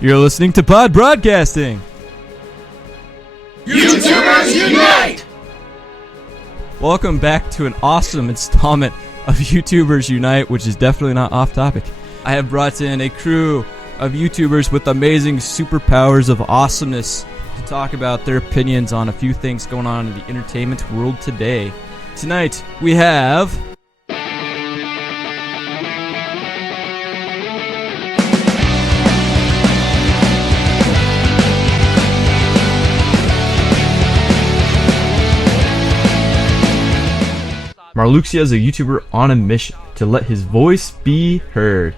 You're listening to Pod Broadcasting. YouTubers Unite! Welcome back to an awesome installment of YouTubers Unite, which is definitely not off topic. I have brought in a crew of YouTubers with amazing superpowers of awesomeness to talk about their opinions on a few things going on in the entertainment world today. Tonight, we have... Marluxia is a YouTuber on a mission to let his voice be heard.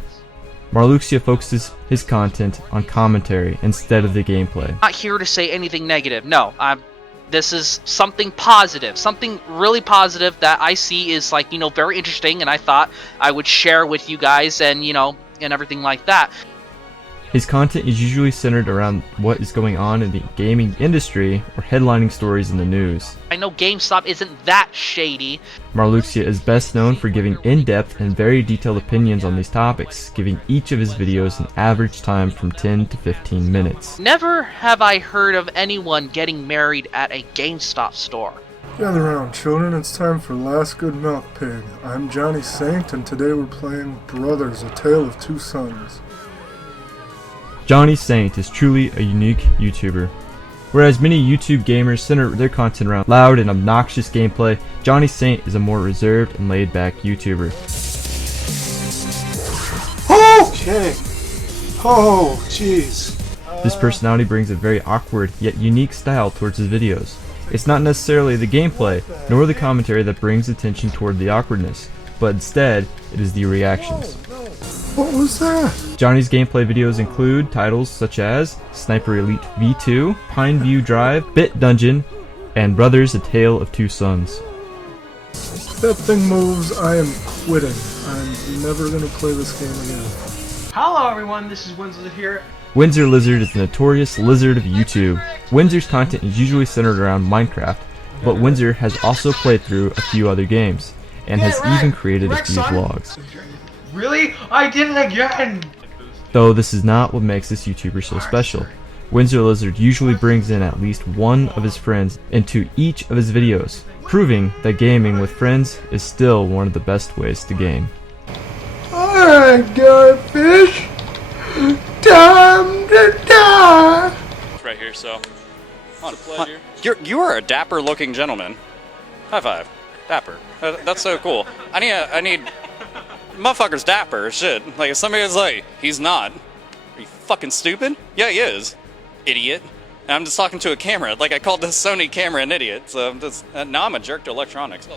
Marluxia focuses his content on commentary instead of the gameplay. I'm not here to say anything negative. No, this is something positive, something really positive that I see is very interesting, and I thought I would share with you guys and and everything like that. His content is usually centered around what is going on in the gaming industry or headlining stories in the news. I know GameStop isn't that shady. Marluxia is best known for giving in-depth and very detailed opinions on these topics, giving each of his videos an average time from 10 to 15 minutes. Never have I heard of anyone getting married at a GameStop store. Gather round, children, it's time for Last Good Milk Pig. I'm Johnny Saint, and today we're playing Brothers, A Tale of Two Sons. Johnny Saint is truly a unique YouTuber. Whereas many YouTube gamers center their content around loud and obnoxious gameplay, Johnny Saint is a more reserved and laid-back YouTuber. Okay. Oh, jeez. This personality brings a very awkward yet unique style towards his videos. It's not necessarily the gameplay nor the commentary that brings attention toward the awkwardness, but instead it is the reactions. What was that? Johnny's gameplay videos include titles such as Sniper Elite V2, Pine View Drive, Bit Dungeon, and Brothers, A Tale of Two Sons. If that thing moves, I am quitting. I'm never gonna play this game again. Hello everyone, this is Winsor Lizard here. Winsor Lizard is the notorious lizard of YouTube. Winsor's content is usually centered around Minecraft, but Winsor has also played through a few other games, and has even created a few vlogs. Really? I did it again! Though this is not what makes this YouTuber so special. Winsor Lizard usually brings in at least one of his friends into each of his videos, proving that gaming with friends is still one of the best ways to game. I got a fish! Time to die! It's right here, so... On, it's a pleasure. You are a dapper looking gentleman. High five. Dapper. That's so cool. I need... Motherfucker's dapper as shit. Like, if somebody was like, he's not. Are you fucking stupid? Yeah, he is. Idiot. And I'm just talking to a camera. Like, I called this Sony camera an idiot. So now I'm a jerk to electronics.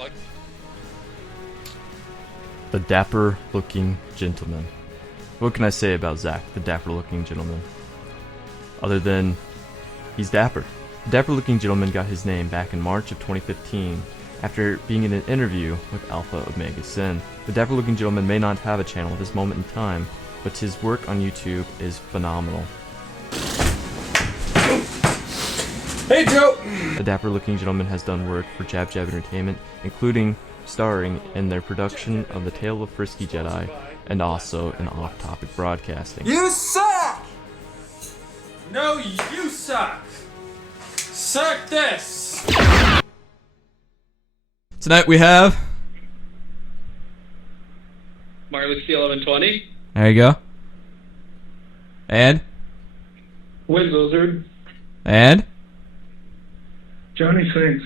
The Dapper Looking Gentleman. What can I say about Zach, the Dapper Looking Gentleman? Other than, he's dapper. The Dapper Looking Gentleman got his name back in March of 2015. After being in an interview with Alpha Omega Sin. The Dapper Looking Gentleman may not have a channel at this moment in time, but his work on YouTube is phenomenal. Hey, Joe! The Dapper Looking Gentleman has done work for Jab Jab Entertainment, including starring in their production of The Tale of Frisky Jedi, and also in off-topic broadcasting. You suck! No, you suck! Suck this! Tonight we have... Marluxia XI20. There you go. And? Winsor Lizard. And? Johnny Saint.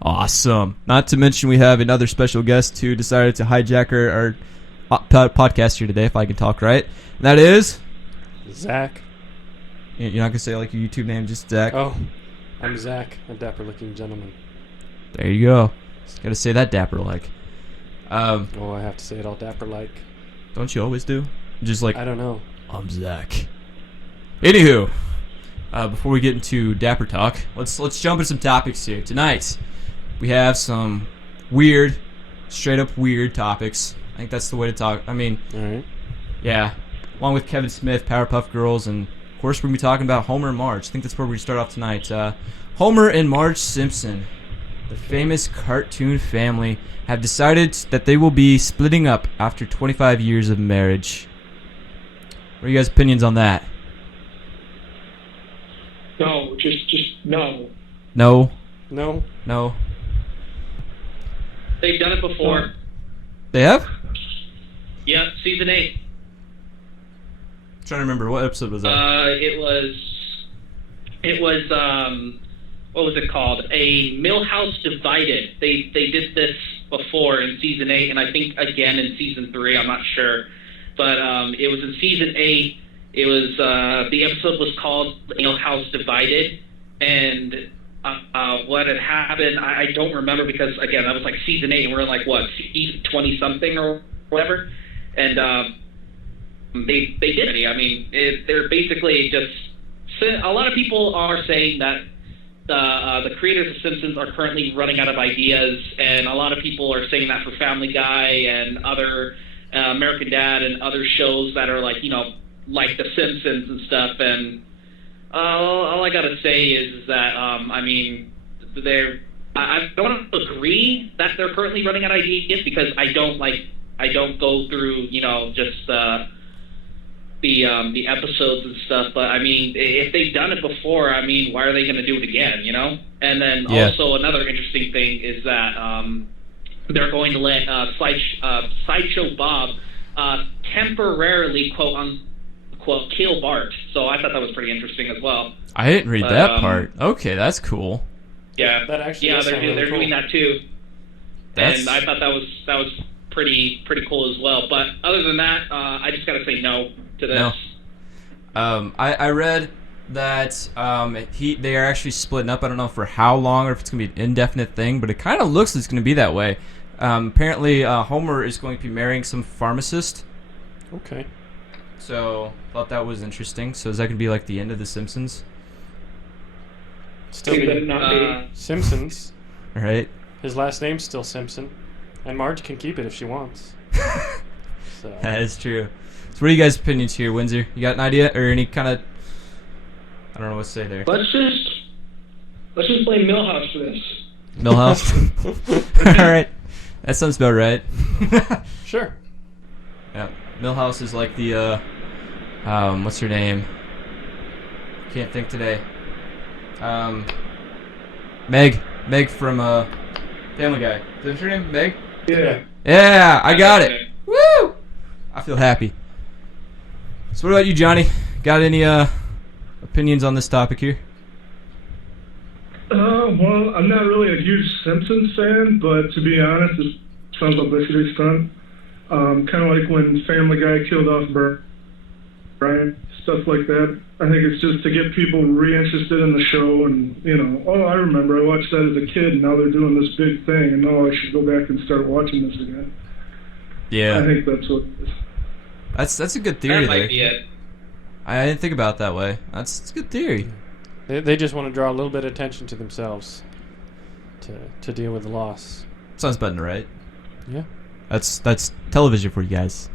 Awesome. Not to mention we have another special guest who decided to hijack our podcast here today, if I can talk right. And that is... Zach. You're not going to say like your YouTube name, just Zach? Oh, I'm Zach, a dapper looking gentleman. There you go. Just got to say that dapper like. Oh, I have to say it all dapper like. Don't you always do? Just like... I don't know. I'm Zach. Anywho, before we get into dapper talk, let's jump into some topics here. Tonight, we have some weird, straight up weird topics. I think that's the way to talk. I mean, alright. Yeah. Along with Kevin Smith, Powerpuff Girls, and of course we're going to be talking about Homer and Marge. I think that's where we start off tonight. Homer and Marge Simpson, the famous cartoon family, have decided that they will be splitting up after 25 years of marriage. What are you guys' opinions on that? No. No. No. No. They've done it before. They have? Yep, season 8. Trying to remember what episode was that. It was what was it called? A Millhouse Divided. They did this before in season 8, and I think again in season 3. I'm not sure, but it was in season 8. It was the episode was called Millhouse Divided, and what had happened I don't remember because again that was like season 8, and we're in like what season 20 something or whatever, and they did it. I mean, they're basically just. A lot of people are saying that the creators of Simpsons are currently running out of ideas, and a lot of people are saying that for Family Guy and other American Dad and other shows that are like like The Simpsons and stuff. And all I gotta say is that I mean, I don't agree that they're currently running out of ideas because I don't go through just the episodes and stuff, but I mean, if they've done it before, I mean, why are they going to do it again? And then also another interesting thing is that they're going to let Sideshow Bob temporarily quote unquote kill Bart. So I thought that was pretty interesting as well. I didn't read that part. Okay, that's cool. Yeah, that actually they're cool. doing that too. And I thought that was pretty cool as well. But other than that, I just got to say no to this. No. I read that they are actually splitting up. I don't know for how long or if it's going to be an indefinite thing, but it kind of looks like it's going to be that way. Apparently, Homer is going to be marrying some pharmacist. Okay. So, thought that was interesting. So, is that going to be like the end of The Simpsons? Still Simpsons. All right. His last name's still Simpson, and Marge can keep it if she wants. So. That is true. So what are you guys' opinions here, Winsor? You got an idea or any kind of... I don't know what to say there. Let's just play Millhouse for this. Millhouse? All right. That sounds about right. Sure. Yeah. Millhouse is like the, what's her name? Can't think today. Meg. Meg from, Family Guy. Is that her name? Meg? Yeah. Yeah, I got it. Woo! I feel happy. So what about you, Johnny? Got any opinions on this topic here? Well, I'm not really a huge Simpsons fan, but to be honest, it sounds like publicity stunt. Kind of like when Family Guy killed off Brian, stuff like that. I think it's just to get people reinterested in the show and, I remember I watched that as a kid and now they're doing this big thing and now I should go back and start watching this again. Yeah. I think that's what it is. That's a good theory That might there. be it. I didn't think about it that way. That's a good theory. They just want to draw a little bit of attention to themselves to deal with the loss. Sounds better, right? Yeah. That's television for you guys.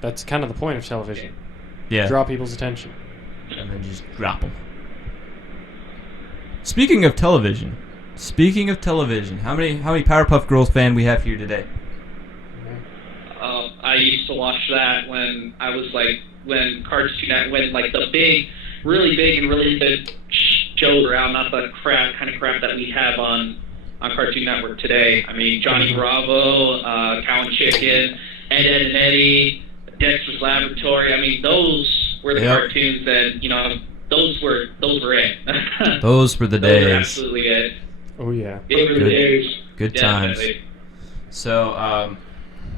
That's kind of the point of television. Yeah. Draw people's attention. And then just drop them. Speaking of television, how many Powerpuff Girls fan we have here today? I used to watch that when I was when Cartoon Network, when the big, really big and really good shows around, not the kind of crap that we have on Cartoon Network today. I mean, Johnny Bravo, Cow and Chicken, Ed, Ed and Eddie, Dexter's Laboratory. I mean, those were the cartoons that those were it. Those were the those days. were absolutely it. Oh yeah. They were the days. Good times. Definitely. So,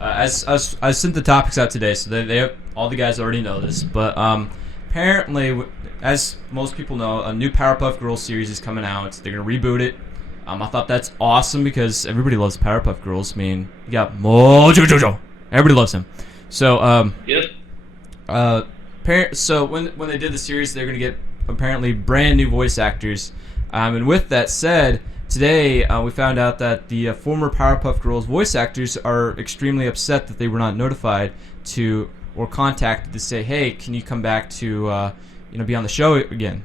I sent the topics out today, so they have, all the guys already know this, but apparently, as most people know, a new Powerpuff Girls series is coming out. They're gonna reboot it. I thought that's awesome because everybody loves Powerpuff Girls. I mean, you got Mojo Jojo. Everybody loves him. So, so when they did the series, they're gonna get apparently brand new voice actors. And with that said, today we found out that the former Powerpuff Girls voice actors are extremely upset that they were not notified to or contacted to say, hey, can you come back to be on the show again?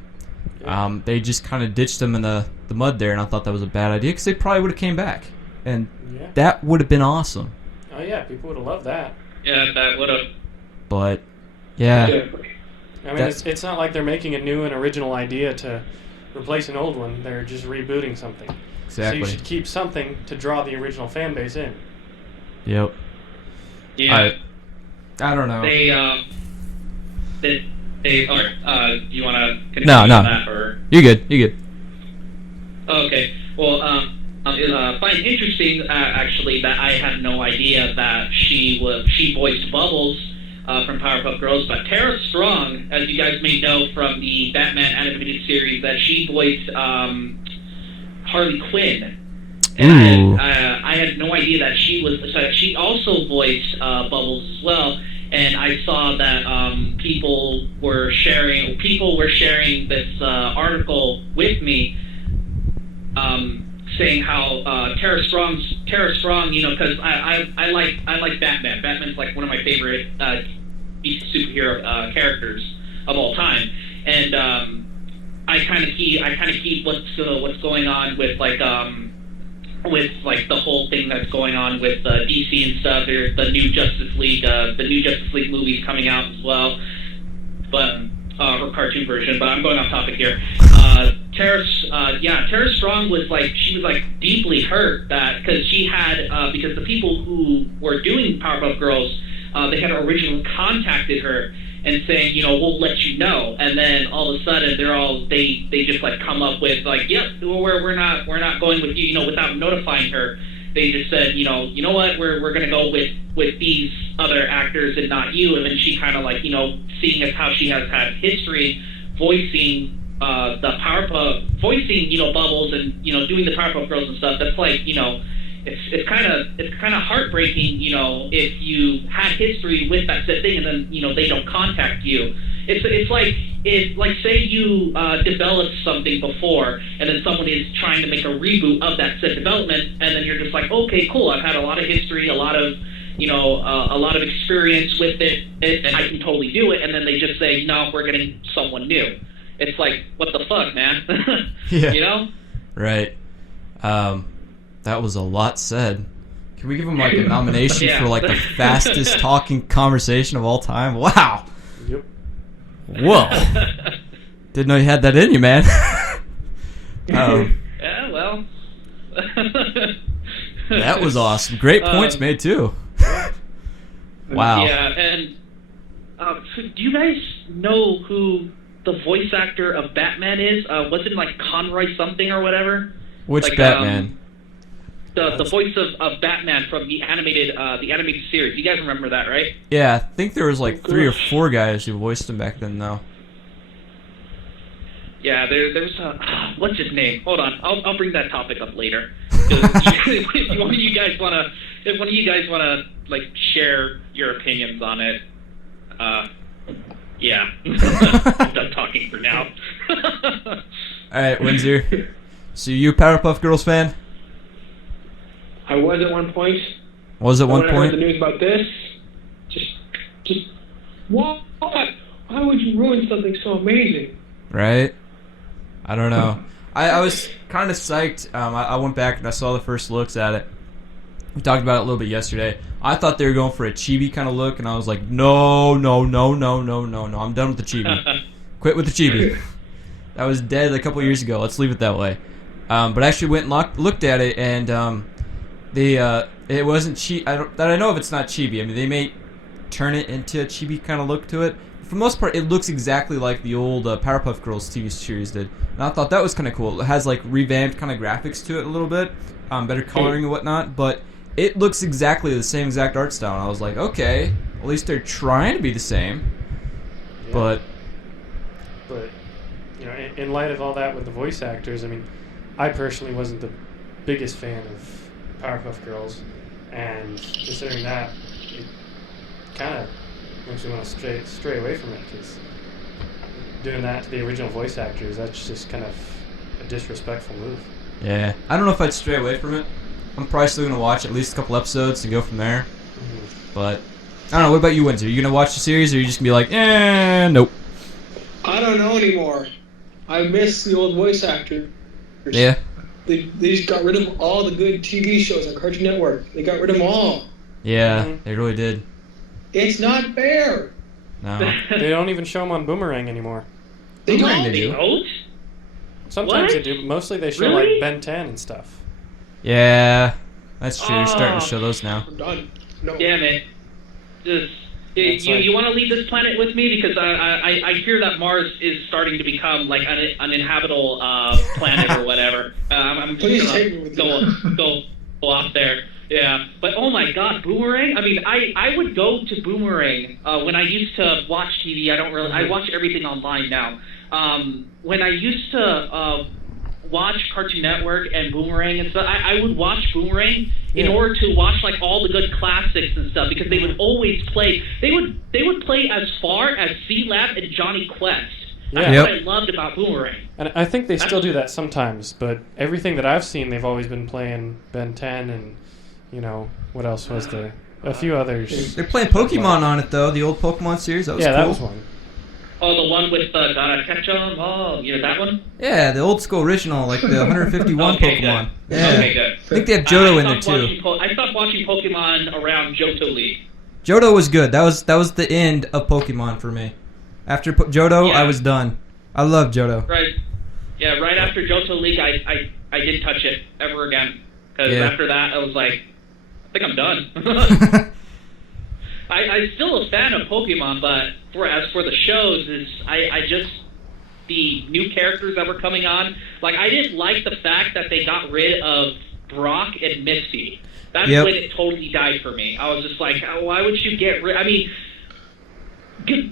Yeah. They just kind of ditched them in the mud there, and I thought that was a bad idea because they probably would have came back, and that would have been awesome. Oh yeah, people would have loved that. Yeah, that would have. But yeah. I mean, it's not like they're making a new and original idea to replace an old one. They're just rebooting something. Exactly. So you should keep something to draw the original fan base in. Yep. Yeah. I don't know. They do you want to continue No. on that, or? You're good. Okay. Well, I find it interesting, actually, that I had no idea that she voiced Bubbles from Powerpuff Girls, but Tara Strong, as you guys may know from the Batman animated series, that she voiced Harley Quinn. And I had no idea that she also voiced Bubbles as well. And I saw that people were sharing this article with me, saying how Tara Strong, because I like Batman. Batman's like one of my favorite superhero characters of all time, and I kind of keep what's going on with the whole thing that's going on with DC and stuff. There's the new Justice League movies coming out as well, but or cartoon version. But I'm going off topic here. Tara Strong was deeply hurt because because the people who were doing Powerpuff Girls, they had originally contacted her and saying, we'll let you know, and then all of a sudden they just come up with yep, we're not going with you, without notifying her. They just said, you know what, we're gonna go with these other actors and not you. And then she kind of seeing as how she has had history voicing the Powerpuff, voicing Bubbles and doing the Powerpuff Girls and stuff. That's it's kind of heartbreaking, if you had history with that said thing and then they don't contact you. It's like say you developed something before and then someone is trying to make a reboot of that said development, and then you're just like, okay, cool, I've had a lot of history, a lot of experience with it, and I can totally do it, and then they just say, no, we're getting someone new. It's like, what the fuck, man? Yeah. Right. That was a lot said. Can we give him a nomination for the fastest talking conversation of all time? Wow. Yep. Whoa. Didn't know you had that in you, man. Yeah, well. That was awesome. Great points made too. Wow. Yeah, and do you guys know who the voice actor of Batman is? Was it Conroy something or whatever? Which Batman? The voice of Batman from the animated series. You guys remember that, right? Yeah, I think there was 3 or 4 guys who voiced him back then, though. Yeah, there's what's his name? Hold on, I'll bring that topic up later. If one of you guys wanna share your opinions on it, yeah. I'm done talking for now. All right, Winsor. So you a Powerpuff Girls fan? I was at one point. Was at one when I point? heard the news about this, just what? Why would you ruin something so amazing? Right? I don't know. I was kind of psyched. I went back and I saw the first looks at it. We talked about it a little bit yesterday. I thought they were going for a chibi kind of look, and I was like, no. I'm done with the chibi. Quit with the chibi. That was dead a couple years ago. Let's leave it that way. But I actually went and looked at it, and it wasn't chibi. That I know of, it's not chibi. I mean, they may turn it into a chibi kind of look to it. For the most part, it looks exactly like the old Powerpuff Girls TV series did. And I thought that was kind of cool. It has revamped kind of graphics to it a little bit, better coloring and whatnot, but it looks exactly the same exact art style. And I was like, okay, at least they're trying to be the same. Yeah. But in light of all that with the voice actors, I mean, I personally wasn't the biggest fan of Powerpuff Girls, and considering that, it kind of makes me want to stray away from it, because doing that to the original voice actors, that's just kind of a disrespectful move. Yeah, I don't know if I'd stray away from it. I'm probably still going to watch at least a couple episodes and go from there. Mm-hmm. But, I don't know, what about you, Winsor? Are you going to watch the series, or are you just going to be like, nope? I don't know anymore. I miss the old voice actors. Yeah. They just got rid of all the good TV shows on Cartoon Network. They got rid of them all. Yeah, they really did. It's not fair. No. They don't even show them on Boomerang anymore. They don't. do. Sometimes What? they do. Mostly they show Really? like Ben 10 and stuff. Yeah, that's true. You're starting Oh. to show those now. I'm done. No. Damn it. Just, It's you, like- you want to leave this planet with me? Because I hear that Mars is starting to become like an uninhabitable planet or whatever. I'm Please just take me with gonna you. go off there. Yeah, but oh my God, Boomerang! I mean, I would go to Boomerang when I used to watch TV. I watch everything online now. When I used to watch Cartoon Network and Boomerang and stuff, I would watch Boomerang in order to watch like all the good classics and stuff, because they would always play. They would play as far as C-Lab and Johnny Quest. That's Yeah. what I loved about Boomerang. And I think they still do that sometimes, but everything that I've seen, they've always been playing Ben 10 and, you know, what else was there? A few others. They're playing Pokemon on it though, the old Pokemon series. That was Yeah, cool. that was one. Oh, the one with gotta catch 'em. Oh, you know that one? Yeah, the old school original, like the 151 Okay, Pokemon. good. Yeah. Okay, good. I think they have Johto in there too. I stopped watching Pokemon around Johto League. Johto was good. That was the end of Pokemon for me. After Johto, Yeah. I was done. I love Johto. Right. Yeah, right after Johto League, I didn't touch it ever again. Because Yeah. after that, I was like, I think I'm done. I'm still a fan of Pokemon, but as for the shows, I just, the new characters that were coming on, like, I didn't like the fact that they got rid of Brock and Misty. That's Yep. when it totally died for me. I was just like, oh, why would you get rid? I mean,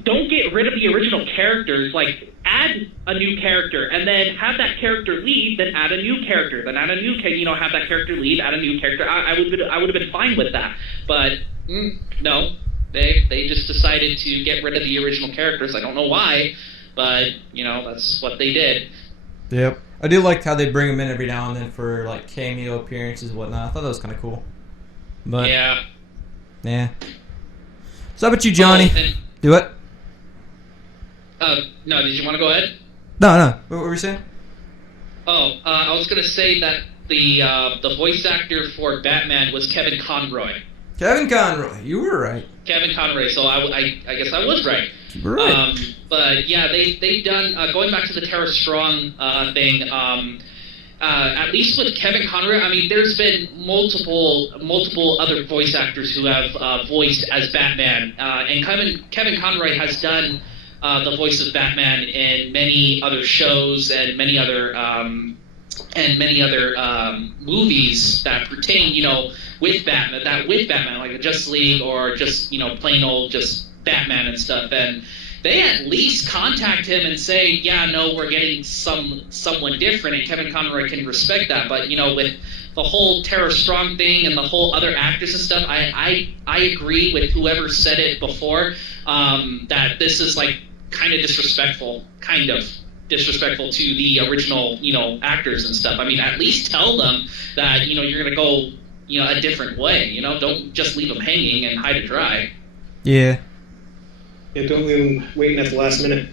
don't get rid of the original characters. Like, add a new character and then have that character leave. Then add a new character. Then add a new, have that character leave. Add a new character. I would have been fine with that. But no, they just decided to get rid of the original characters. I don't know why, but that's what they did. Yep. I do like how they bring them in every now and then for like cameo appearances and whatnot. I thought that was kind of cool. But Yeah. So how about you, Johnny? Do it. No, did you want to go ahead? No. What were you saying? Oh, I was going to say that the voice actor for Batman was Kevin Conroy. Kevin Conroy. You were right. Kevin Conroy, so I guess I was right. You were right. But yeah, they've done, going back to the Tara Strong thing, at least with Kevin Conroy, I mean, there's been multiple other voice actors who have voiced as Batman, and Kevin Conroy has done the voice of Batman in many other shows and many other movies that pertain, with Batman, like the Justice League or just plain old just Batman and stuff. And they at least contact him and say, yeah, no, we're getting someone different, and Kevin Conroy can respect that. But with the whole Tara Strong thing and the whole other actors and stuff, I agree with whoever said it before, that this is like kind of disrespectful to the original actors and stuff. I mean, at least tell them that you're gonna go a different way. Don't just leave them hanging and high to dry. Yeah. Yeah, don't leave them waiting at the last minute.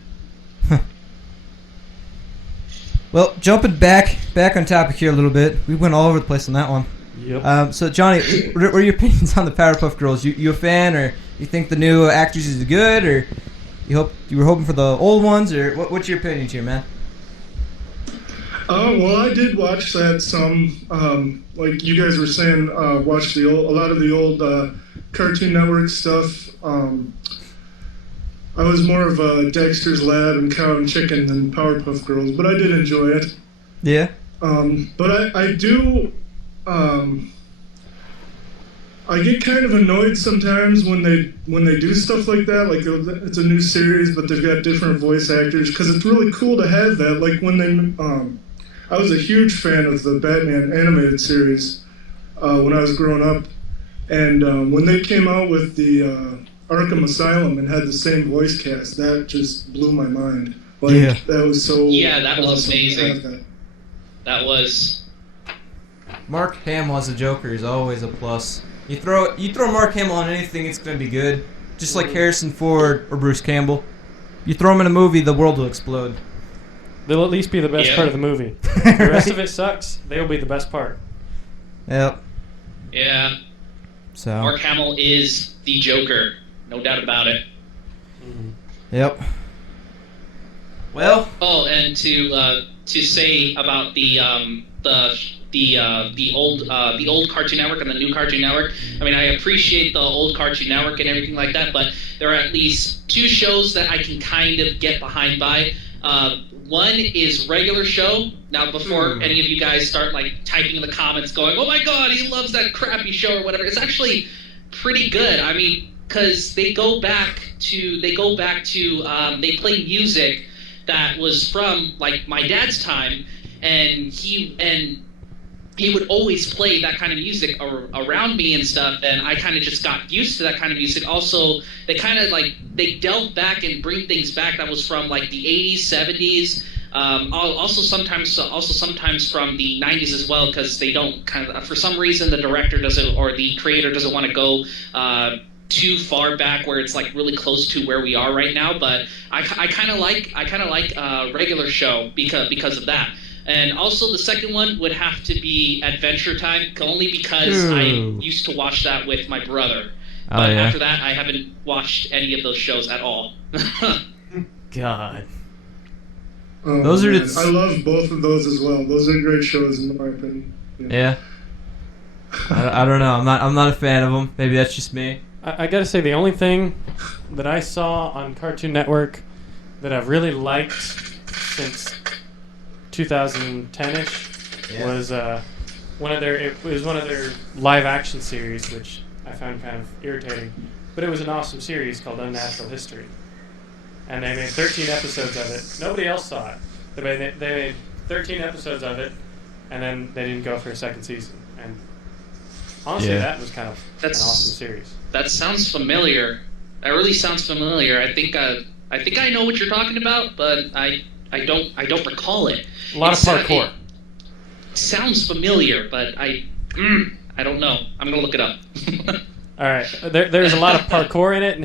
Well, jumping back on topic here a little bit. We went all over the place on that one. Yep. So, Johnny, what are your opinions on the Powerpuff Girls? You a fan, or you think the new actors is good, or you were hoping for the old ones, or what's your opinions here, man? Well, I did watch that some. Like you guys were saying, watched a lot of the old Cartoon Network stuff. I was more of a Dexter's Lab and Cow and Chicken than Powerpuff Girls, but I did enjoy it. Yeah. But I do. I get kind of annoyed sometimes when they do stuff like that. Like it's a new series, but they've got different voice actors, because it's really cool to have that. Like when they, I was a huge fan of the Batman animated series when I was growing up, and when they came out with the Arkham Asylum and had the same voice cast, that just blew my mind. Like, yeah. That was so. Yeah, that was awesome to amazing. have that. That was. Mark Hamill as a Joker is always a plus. You throw Mark Hamill on anything, it's going to be good. Just like Harrison Ford or Bruce Campbell. You throw them in a movie, the world will explode. They'll at least be the best part of the movie. The rest of it sucks. They'll be the best part. Yep. Yeah. So. Mark Hamill is the Joker, no doubt about it. Yep. Well. Oh, and to to say about the old Cartoon Network and the new Cartoon Network. I mean, I appreciate the old Cartoon Network and everything like that, but there are at least 2 shows that I can kind of get behind by. One is Regular Show. Now, before any of you guys start like typing in the comments going, "Oh my God, he loves that crappy show" or whatever, it's actually pretty good. I mean, because they play music that was from like my dad's time, and he would always play that kind of music around me and stuff, and I kind of just got used to that kind of music. Also, they kind of like they delve back and bring things back that was from like the 80s, 70s, also sometimes from the 90s as well, because they don't kind of, for some reason, the director doesn't or the creator doesn't want to go too far back where it's like really close to where we are right now. But I kind of like Regular Show because of that. And also the second one would have to be Adventure Time, only because I used to watch that with my brother. But after that, I haven't watched any of those shows at all. God. Those are I love both of those as well. Those are great shows in my opinion. Yeah. I don't know. I'm not a fan of them. Maybe that's just me. I gotta say, the only thing that I saw on Cartoon Network that I've really liked since 2010-ish was one of their live action series, which I found kind of irritating, but it was an awesome series called Unnatural History, and they made 13 episodes of it. Nobody else saw it. They made 13 episodes of it, and then they didn't go for a second season. And honestly, that was kind of an awesome series. That sounds familiar. That really sounds familiar. I think I know what you're talking about, but I don't recall it. A lot of parkour. It sounds familiar, but I don't know. I'm gonna look it up. All right, there's a lot of parkour in it, and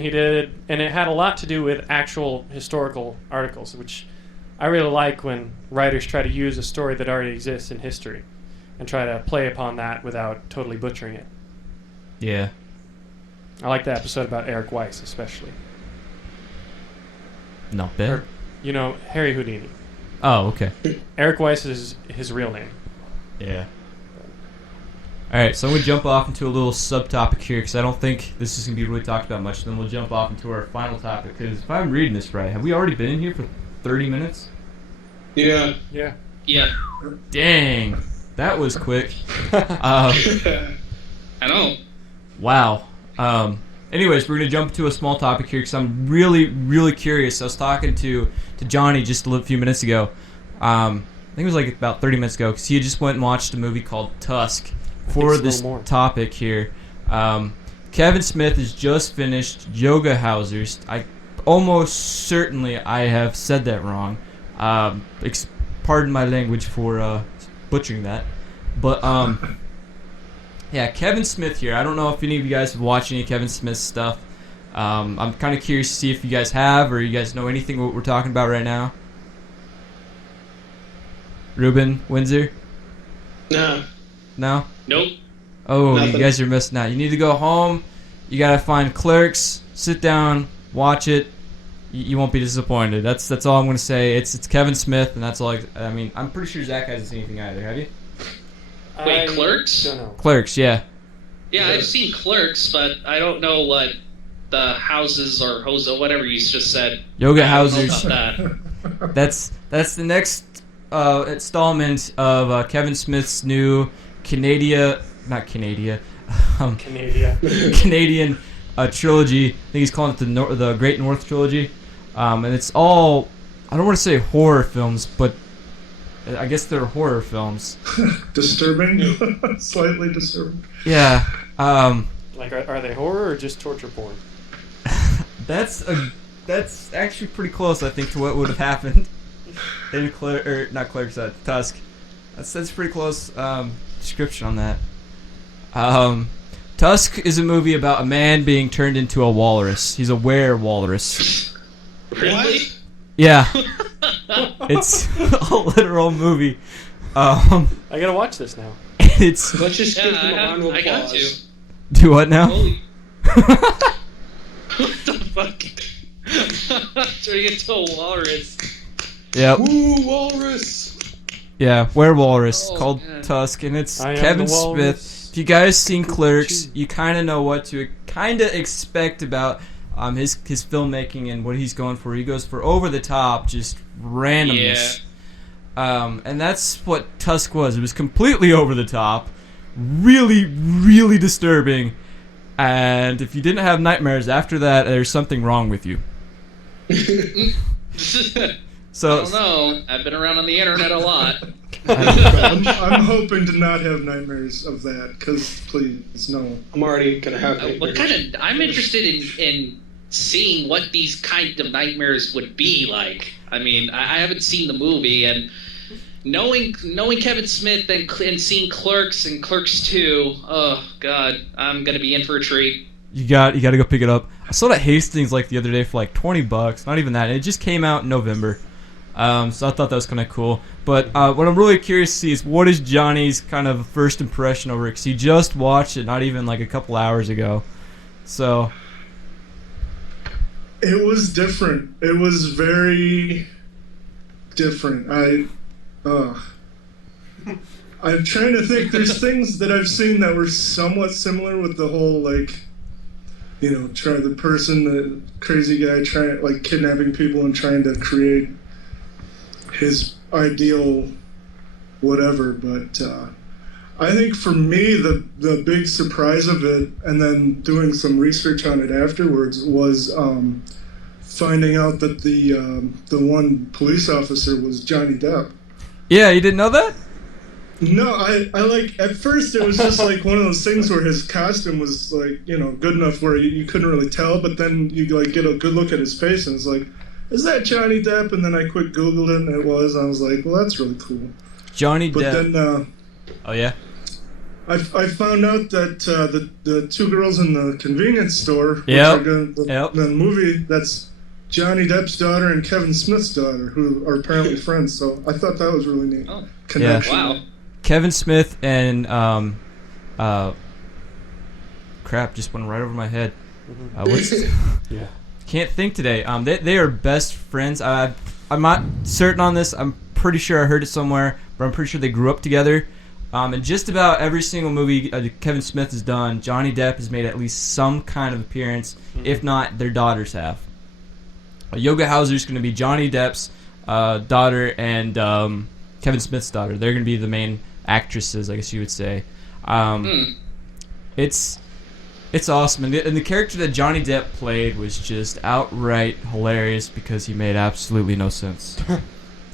it had a lot to do with actual historical articles, which I really like when writers try to use a story that already exists in history and try to play upon that without totally butchering it. Yeah. I like the episode about Eric Weiss, especially. Not bad. Or, Harry Houdini. Oh, okay. Eric Weiss is his real name. Yeah. Alright, so I'm going to jump off into a little subtopic here, because I don't think this is going to be really talked about much. Then we'll jump off into our final topic, because if I'm reading this right, have we already been in here for 30 minutes? Yeah. Yeah. Yeah. Dang. That was quick. I know. Wow. Anyways, we're going to jump to a small topic here because I'm really, really curious. I was talking to Johnny just a few minutes ago. I think it was like about 30 minutes ago because he had just went and watched a movie called Tusk for this topic here. Kevin Smith has just finished Yoga Housers. I almost certainly I have said that wrong. Pardon my language for butchering that. But yeah, Kevin Smith here. I don't know if any of you guys have watched any Kevin Smith stuff. I'm kind of curious to see if you guys have, or you guys know anything what we're talking about right now. Ruben, Winsor? No. No? Nope. Oh, Nothing. You guys are missing out. You need to go home. You gotta find Clerks. Sit down, watch it. You won't be disappointed. That's all I'm gonna say. It's Kevin Smith, and that's all. I mean, I'm pretty sure Zach hasn't seen anything either. Have you? Wait, Clerks? Don't know. Clerks, yeah. Yeah, I've seen Clerks, but I don't know what the houses or whatever you just said. Yoga I don't know Housers. about that. That's the next installment of Kevin Smith's new Canadian trilogy. I think he's calling it the Great North Trilogy, and it's all, I don't want to say horror films, but I guess they're horror films. Disturbing, slightly disturbing. Yeah. Like, are they horror or just torture porn? That's actually pretty close, I think, to what would have happened in Tusk. That's pretty close description on that. Tusk is a movie about a man being turned into a walrus. He's a were-walrus. Really? Yeah. It's a literal movie. I gotta watch this now. It's Let's just give them a round of I got applause. to. do what now? Holy. What the fuck? Turning into a walrus. Yep. Woo, walrus! Yeah, Werewalrus, Oh, called yeah. Tusk, and it's I am Kevin the Smith. walrus. If you guys seen Clerks, you kind of know what to kind of expect about his filmmaking and what he's going for. He goes for over the top, just randomness. And that's what Tusk was. It was completely over the top, really, really disturbing. And if you didn't have nightmares after that, there's something wrong with you. So, I don't know. I've been around on the internet a lot. I'm hoping to not have nightmares of that, because please, no. I'm already gonna have What kind of? I'm interested in seeing what these kind of nightmares would be like. I mean, I haven't seen the movie, and knowing Kevin Smith and seeing Clerks and Clerks 2, oh god, I'm gonna be in for a treat. You got to go pick it up. I saw it at Hastings like the other day for like $20. Not even that. And it just came out in November. So I thought that was kind of cool. But what I'm really curious to see is what is Johnny's kind of first impression over it, because he just watched it not even like a couple hours ago. So It was different. It was very different. I'm trying to think. There's things that I've seen that were somewhat similar with the whole, like, you know, the crazy guy like kidnapping people and trying to create his ideal whatever. But I think for me, the big surprise of it, and then doing some research on it afterwards, was finding out that the one police officer was Johnny Depp. yeah, you didn't know that? No, I like, at first it was just like one of those things where his costume was like, you know, good enough where you couldn't really tell, but then you like get a good look at his face and it's like, is that Johnny Depp? And then I quick Googled it and it was. I was like, well, that's really cool. Johnny But Depp. then Oh yeah. I found out that the two girls in the convenience store, which Yep. are the movie, that's Johnny Depp's daughter and Kevin Smith's daughter, who are apparently friends. So I thought that was really neat. Oh. Connection. Wow. Kevin Smith and crap, just went right over my head. What's Yeah. Can't think today. They are best friends. I'm not certain on this. I'm pretty sure I heard it somewhere, but I'm pretty sure they grew up together. And just about every single movie Kevin Smith has done, Johnny Depp has made at least some kind of appearance. If not, their daughters have. Yoga Hauser's going to be Johnny Depp's daughter and Kevin Smith's daughter. They're going to be the main actresses, I guess you would say. It's awesome, and the character that Johnny Depp played was just outright hilarious because he made absolutely no sense.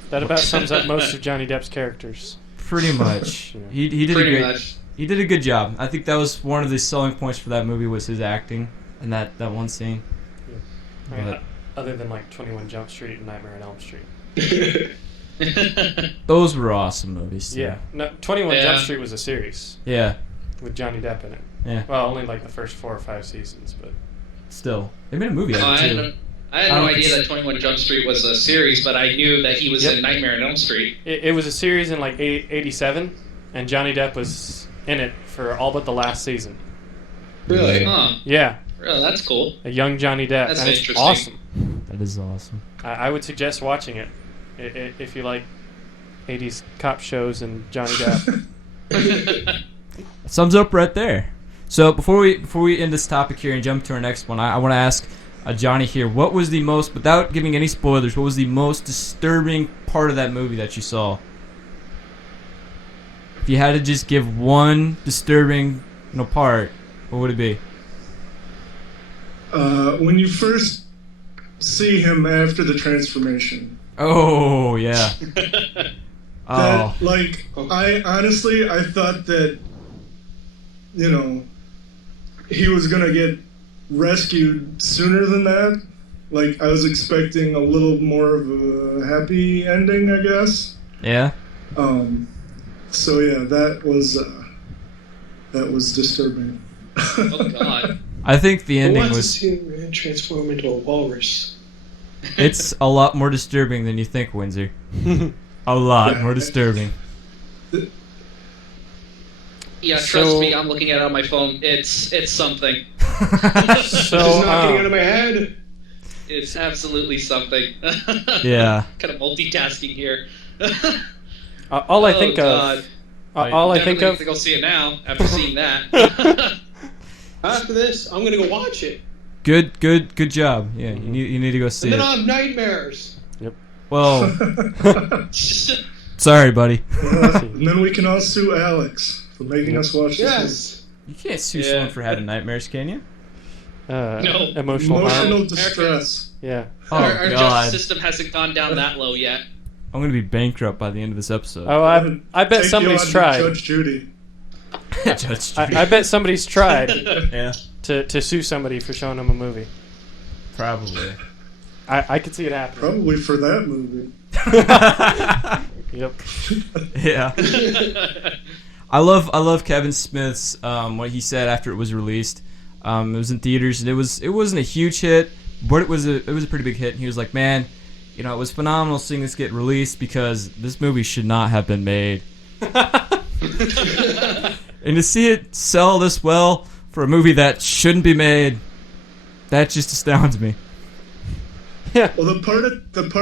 That about sums up most of Johnny Depp's characters. Pretty much. He did Pretty a great. much. He did a good job. I think that was one of the selling points for that movie was his acting and that one scene. I mean, But- other than like 21 Jump Street and Nightmare on Elm Street. Those were awesome movies. Too. Yeah. No, 21 Yeah. Jump Street was a series Yeah. with Johnny Depp in it. Yeah. Well, only like the first 4 or 5 seasons, but Still, they made a movie Oh, out I of it had too. I had no idea that 21 Jump Street was a series, but I knew that he was Yep. in Nightmare on Elm Street. it was a series in like 87, and Johnny Depp was in it for all but the last season. Really? Huh. Yeah, Really, that's cool. a young Johnny Depp, That's and it's interesting. awesome. That is awesome. I would suggest watching it if you like 80s cop shows and Johnny Depp. Sums up right there. So before we end this topic here and jump to our next one, I want to ask Johnny here, what was the most, without giving any spoilers, what was the most disturbing part of that movie that you saw? If you had to just give one disturbing part, what would it be? When you first see him after the transformation. Oh yeah. Oh. That, like, I thought that, you know, he was gonna get rescued sooner than that. Like, I was expecting a little more of a happy ending, I guess. Yeah. So yeah, that was disturbing. Oh God. I think the Who ending wants to was. see him transform into a walrus? It's a lot more disturbing than you think, Winsor. A lot more disturbing. Yeah, trust So- me, I'm looking at it on my phone. It's something. So, It's not getting out of my head. It's absolutely something. Yeah. Kind of multitasking here. All I think God. of. All I think Definitely of. have to go see it now after seeing that. After this, I'm gonna go watch it. Good job. Yeah, you need to go see And then it. I'll have nightmares. Well, sorry, buddy. And then we can all sue Alex for making us watch this. Yes. You can't sue someone for having nightmares, can you? No. Emotional harm. Distress. Yeah. Oh, Our God. justice system hasn't gone down that low yet. I'm going to be bankrupt by the end of this episode. Oh, I bet Take somebody's you on to tried. Judge Judy. Judge Judy. I bet somebody's tried Yeah. to sue somebody for showing them a movie. Probably. I could see it happening. Probably for that movie. Yep. Yeah. I love Kevin Smith's what he said after it was released. It was in theaters and it wasn't a huge hit, but it was a pretty big hit. And he was like, man, you know, it was phenomenal seeing this get released because this movie should not have been made. And to see it sell this well for a movie that shouldn't be made, that just astounds me. Yeah. Well, the part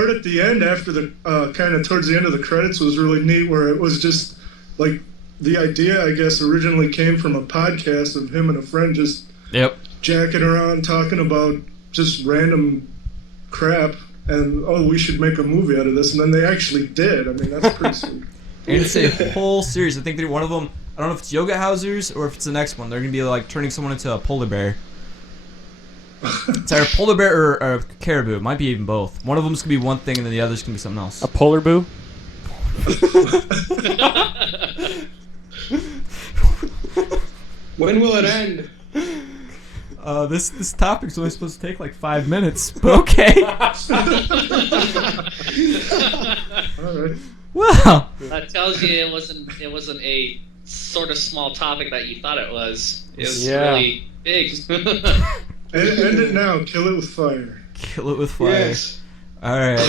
at the end after the kind of towards the end of the credits was really neat, where it was just like the idea, I guess, originally came from a podcast of him and a friend just jacking around talking about just random crap, and we should make a movie out of this, and then they actually did. I mean, that's pretty sweet. And it's a whole series. I think they're one of them. I don't know if it's Yoga Housers or if it's the next one. They're gonna be like turning someone into a polar bear. It's either a polar bear or a caribou. It might be even both. One of them's gonna be one thing and then the other's gonna be something else. A polar boo? When will it end? This topic's only supposed to take like 5 minutes, but okay. All right. Well, That tells you it wasn't a sort of small topic that you thought it was. It was really big. End it now. Kill it with fire. Kill it with fire. Yes. All right.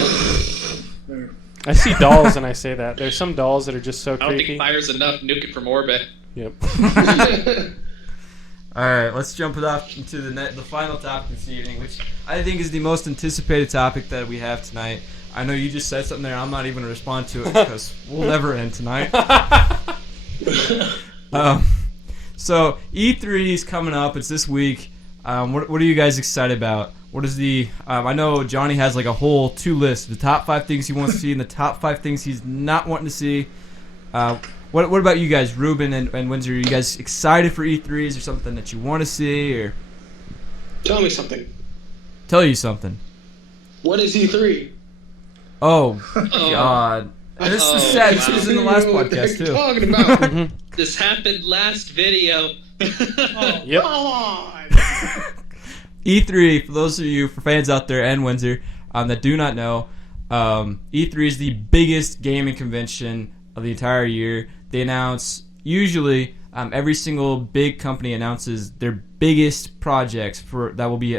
There. I see dolls and I say that. There's some dolls that are just so I don't creepy. think fire's enough. Nuke it from orbit. Yep. All right, let's jump it off into the final topic this evening, which I think is the most anticipated topic that we have tonight. I know you just said something there. I'm not even going to respond to it because we'll never end tonight. So E3 is coming up. It's this week. What are you guys excited about? What is the? I know Johnny has like a whole 2 lists: the top 5 things he wants to see and the top 5 things he's not wanting to see. What about you guys, Ruben and Winsor? Are you guys excited for E3? Is there something that you want to see or? Tell me something. Tell you something. What is E3? Oh God! And this is sad. This was in the last podcast too. Talking about. This happened last video. Yep. Come on. E3, for those of you, for fans out there and Windsor that do not know, E3 is the biggest gaming convention of the entire year. They announce, usually, every single big company announces their biggest projects that will be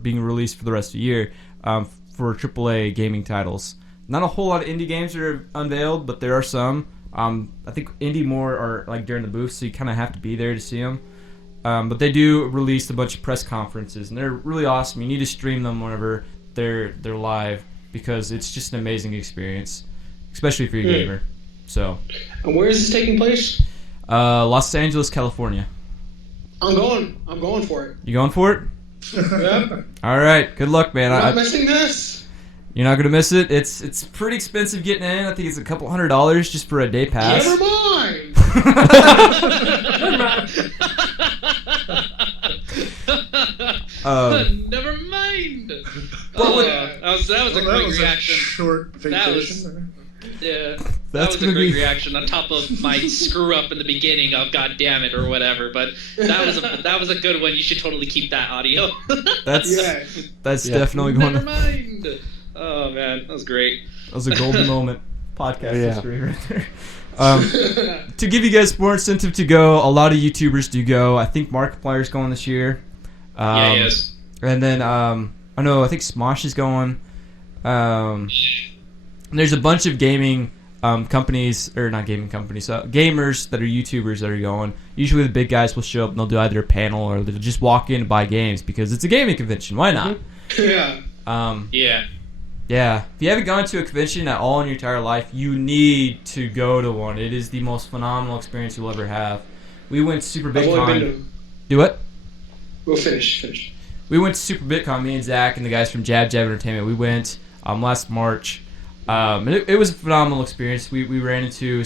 being released for the rest of the year for AAA gaming titles. Not a whole lot of indie games are unveiled, but there are some. I think indie more are like during the booth, so you kind of have to be there to see them. But they do release a bunch of press conferences, and they're really awesome. You need to stream them whenever they're live because it's just an amazing experience, especially if you're a gamer. So. And where is this taking place? Los Angeles, California. I'm going for it. You going for it? Yep. All right. Good luck, man. I'm not missing this. You're not gonna miss it. It's pretty expensive getting in. I think it's a couple $100 just for a day pass. Never mind. Never mind. That was a great reaction. Short vacation. That was a great reaction on top of my screw up in the beginning of "God damn it" or whatever. But that was a good one. You should totally keep that audio. That's definitely going. Never mind. Oh man, that was great. That was a golden moment. Podcast history right there. To give you guys more incentive to go, a lot of YouTubers do go. I think Markiplier's going this year. Yeah, he is. And then I think Smosh is going. There's a bunch of gaming companies, or not gaming companies, gamers that are YouTubers that are going. Usually the big guys will show up and they'll do either a panel or they'll just walk in and buy games because it's a gaming convention. Why not? Yeah. Yeah. Yeah. If you haven't gone to a convention at all in your entire life, you need to go to one. It is the most phenomenal experience you'll ever have. We went to Super I've only been BitCon. to. Do what? We'll finish. We went to Super BitCon, me and Zach and the guys from Jab Jab Entertainment. We went last March. And it was a phenomenal experience. We ran into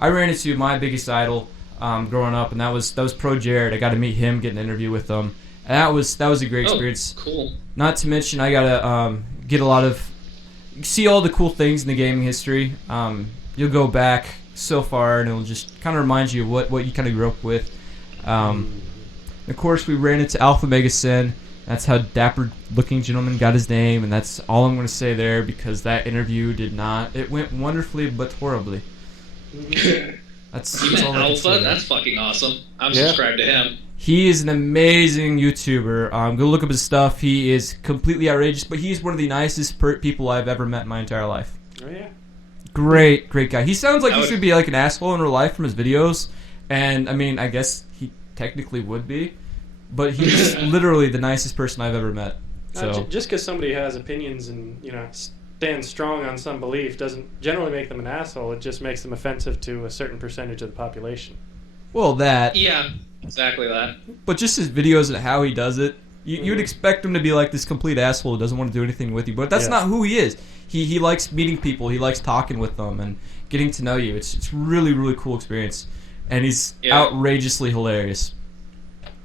I ran into my biggest idol growing up, and that was Pro Jared. I got to meet him, get an interview with him. And that was a great experience. Cool. Not to mention, I got to see all the cool things in the gaming history. You'll go back so far, and it'll just kind of remind you of what you kind of grew up with. Of course, we ran into Alpha Mega Sin. That's how Dapper Looking Gentleman got his name, and that's all I'm going to say there because that interview it went wonderfully but horribly. That's You met all I can say Alpha? there. That's fucking awesome. I'm subscribed to him. He is an amazing YouTuber. Go look up his stuff. He is completely outrageous, but he's one of the nicest people I've ever met in my entire life. Oh yeah. Great guy. He sounds like he should be like an asshole in real life from his videos, and I mean, I guess he technically would be, but he's literally the nicest person I've ever met. So Just because somebody has opinions and stands strong on some belief doesn't generally make them an asshole. It just makes them offensive to a certain percentage of the population. well, that. Yeah, exactly that. But just his videos and how he does it, you'd expect him to be like this complete asshole who doesn't want to do anything with you, but that's not who he is. He likes meeting people. He likes talking with them and getting to know you. It's really, really cool experience. And he's outrageously hilarious.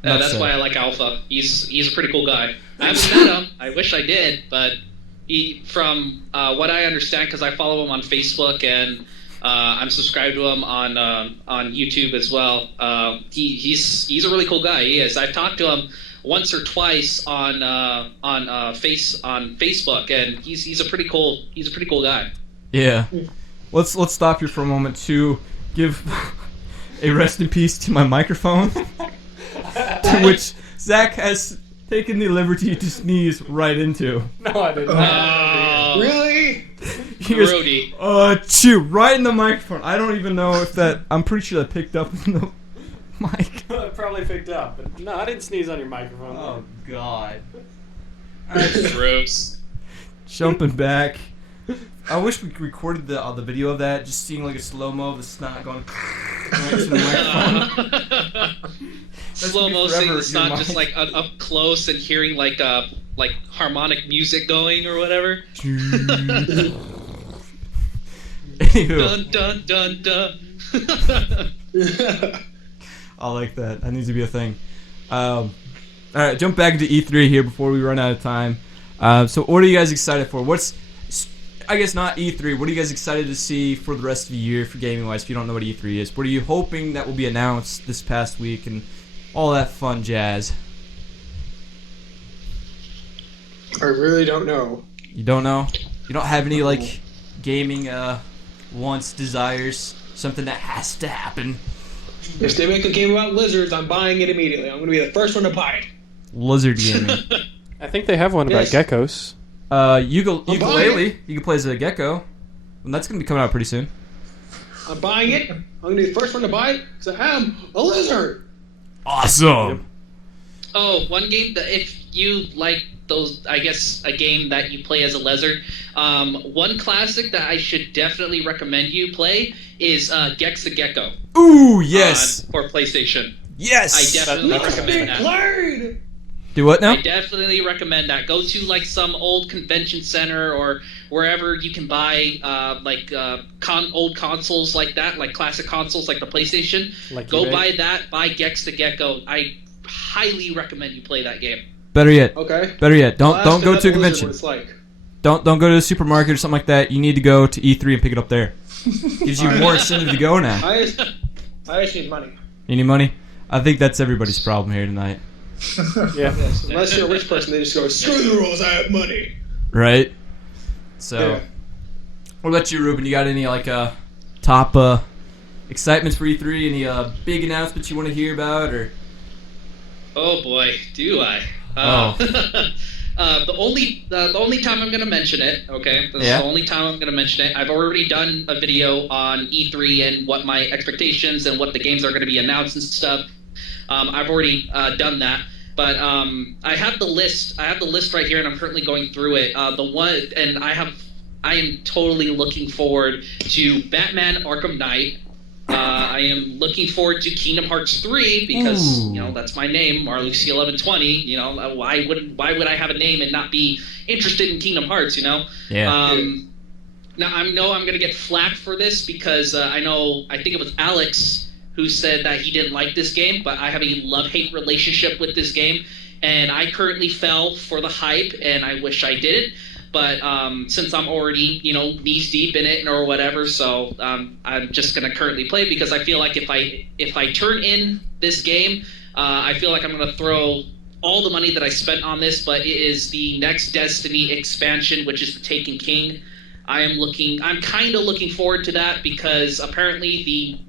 That's why I like Alpha. He's a pretty cool guy. I haven't met him. I wish I did, but from what I understand, because I follow him on Facebook and I'm subscribed to him on YouTube as well. He's a really cool guy. He is. I've talked to him once or twice on Facebook, and he's a pretty cool guy. Yeah. Let's stop here for a moment to give a rest in peace to my microphone, to which Zach has taken the liberty to sneeze right into. No, I didn't. Really? He goes, Grody. chew, right in the microphone. I don't even know if I'm pretty sure that picked up in the mic. It probably picked up, but no, I didn't sneeze on your microphone. Oh, God. Gross. Jumping back. I wish we recorded the video of that, just seeing like a slow-mo of the snot going right to the microphone. Slow-mo seeing the snot your just mic. like up close and hearing like harmonic music going or whatever. Anywho, Dun dun dun dun. I like that. That needs to be a thing. Alright, jump back into E3 here before we run out of time. So what are you guys excited for? I guess not E3. What are you guys excited to see for the rest of the year for gaming-wise if you don't know what E3 is? What are you hoping that will be announced this past week and all that fun jazz? I really don't know. You don't know? You don't have any, like, gaming wants, desires? Something that has to happen? If they make a game about lizards, I'm buying it immediately. I'm going to be the first one to buy it. Lizard gaming. I think they have one about geckos. Ukulele. You can play as a gecko. And that's going to be coming out pretty soon. I'm buying it. I'm going to be the first one to buy it because I am a lizard. Awesome. Oh, one game that if you like those, I guess a game that you play as a lizard. One classic that I should definitely recommend you play is Gex the Gecko. Ooh, yes. For PlayStation. Yes. I definitely recommend that. Played. Do what now? I definitely recommend that. Go to like some old convention center or wherever you can buy old consoles like that, like classic consoles like the PlayStation. Go buy that. Buy Gex the Gecko. I highly recommend you play that game. Better yet. Okay. Better yet. Don't go to a convention. What it's like. Don't go to the supermarket or something like that. You need to go to E3 and pick it up there. Gives you more incentive to go now. I just need money. You need money? I think that's everybody's problem here tonight. Yeah. Yes, unless you're a rich person, they just go, screw the rules, I have money. Right? So, What about you, Ruben? You got any top excitements for E3? Any big announcements you want to hear about? Or Oh boy, do I? The only time I'm going to mention it, okay? This is the only time I'm going to mention it. I've already done a video on E3 and what my expectations and what the games are going to be announced and stuff. I've already done that. But I have the list. I have the list right here, and I'm currently going through it. I am totally looking forward to Batman: Arkham Knight. I am looking forward to Kingdom Hearts 3 because that's my name, Marluxia XI20. Why would I have a name and not be interested in Kingdom Hearts? Yeah. Now I know I'm gonna get flack for this because I think it was Alex who said that he didn't like this game, but I have a love-hate relationship with this game, and I currently fell for the hype, and I wish I didn't. But since I'm already, knees deep in it or whatever, so I'm just gonna currently play it because I feel like if I turn in this game, I feel like I'm gonna throw all the money that I spent on this. But it is the next Destiny expansion, which is the Taken King. I'm kind of looking forward to that because apparently the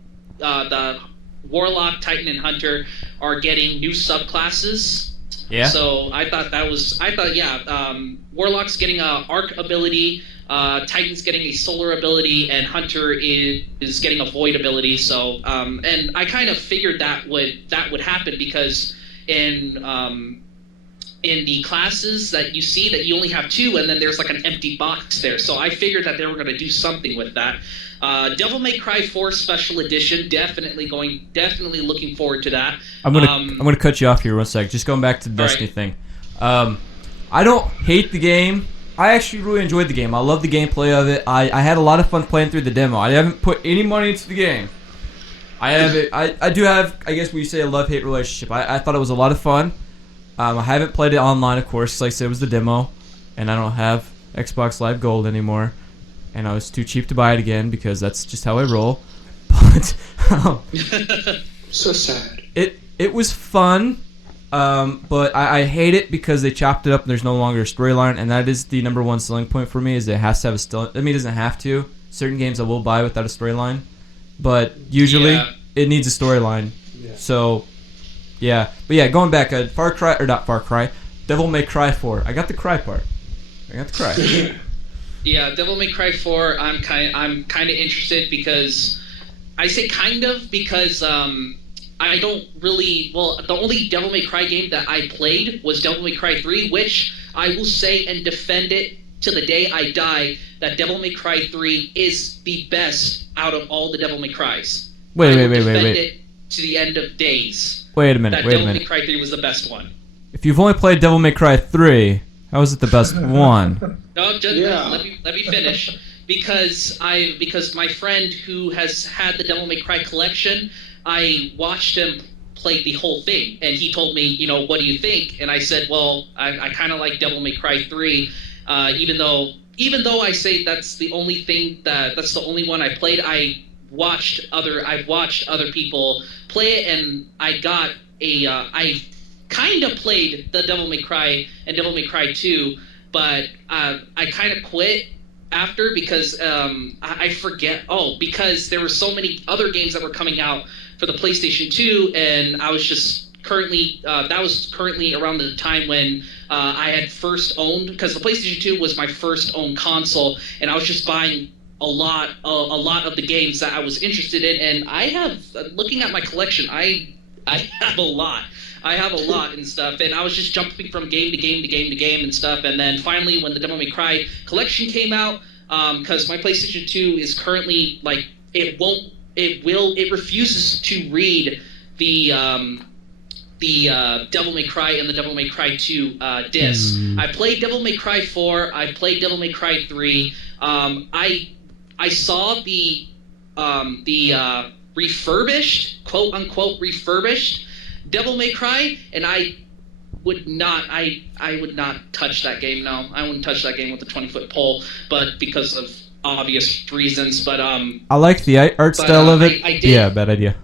Warlock, Titan, and Hunter are getting new subclasses. Yeah. So I thought Warlock's getting a arc ability, Titan's getting a solar ability, and Hunter is getting a void ability. So and I kind of figured that would happen because in the classes that you see that you only have 2, and then there's like an empty box there. So I figured that they were going to do something with that. Devil May Cry 4 Special Edition, definitely looking forward to that. I'm gonna cut you off here 1 sec. Just going back to the Destiny thing. I don't hate the game. I actually really enjoyed the game. I love the gameplay of it. I had a lot of fun playing through the demo. I haven't put any money into the game. I do have, I guess we say, a love-hate relationship. I thought it was a lot of fun. I haven't played it online, of course, because like I said, it was the demo, and I don't have Xbox Live Gold anymore, and I was too cheap to buy it again because that's just how I roll. But so sad. It was fun, but I hate it because they chopped it up and there's no longer a storyline, and that is the number one selling point for me. Is it has to have a story. I mean, it doesn't have to. Certain games I will buy without a storyline, but usually it needs a storyline. Yeah. So. Yeah, but yeah, going back, Devil May Cry 4. I got the cry part. Yeah, Devil May Cry 4. I'm kind of interested because I say kind of because I don't really. Well, the only Devil May Cry game that I played was Devil May Cry 3, which I will say and defend it to the day I die that Devil May Cry 3 is the best out of all the Devil May Crys. Wait. It to the end of days. Wait a minute. Devil May Cry 3 was the best one. If you've only played Devil May Cry 3, how is it the best one? No, just let me finish. Because my friend who has had the Devil May Cry collection, I watched him play the whole thing, and he told me, what do you think? And I said, well, I kind of like Devil May Cry 3, even though I say that's the only one I played. I've watched other people play it, and I kind of played the Devil May Cry and Devil May Cry 2, but I kind of quit after because I forget. Because there were so many other games that were coming out for the PlayStation 2, and I was just currently that was currently around the time when I had first owned, because the PlayStation 2 was my first owned console, and I was just buying a lot of the games that I was interested in, and I have, looking at my collection, I have a lot. And stuff, and I was just jumping from game to game to game to game and stuff, and then finally when the Devil May Cry collection came out, because my PlayStation 2 is currently like it refuses to read the Devil May Cry and the Devil May Cry 2 discs. I played Devil May Cry 4. I played Devil May Cry 3. I saw the refurbished, quote unquote refurbished Devil May Cry, and I would not touch that game. No, I wouldn't touch that game with a 20-foot pole, but because of obvious reasons. But I like the art style of it. I did. Yeah, bad idea.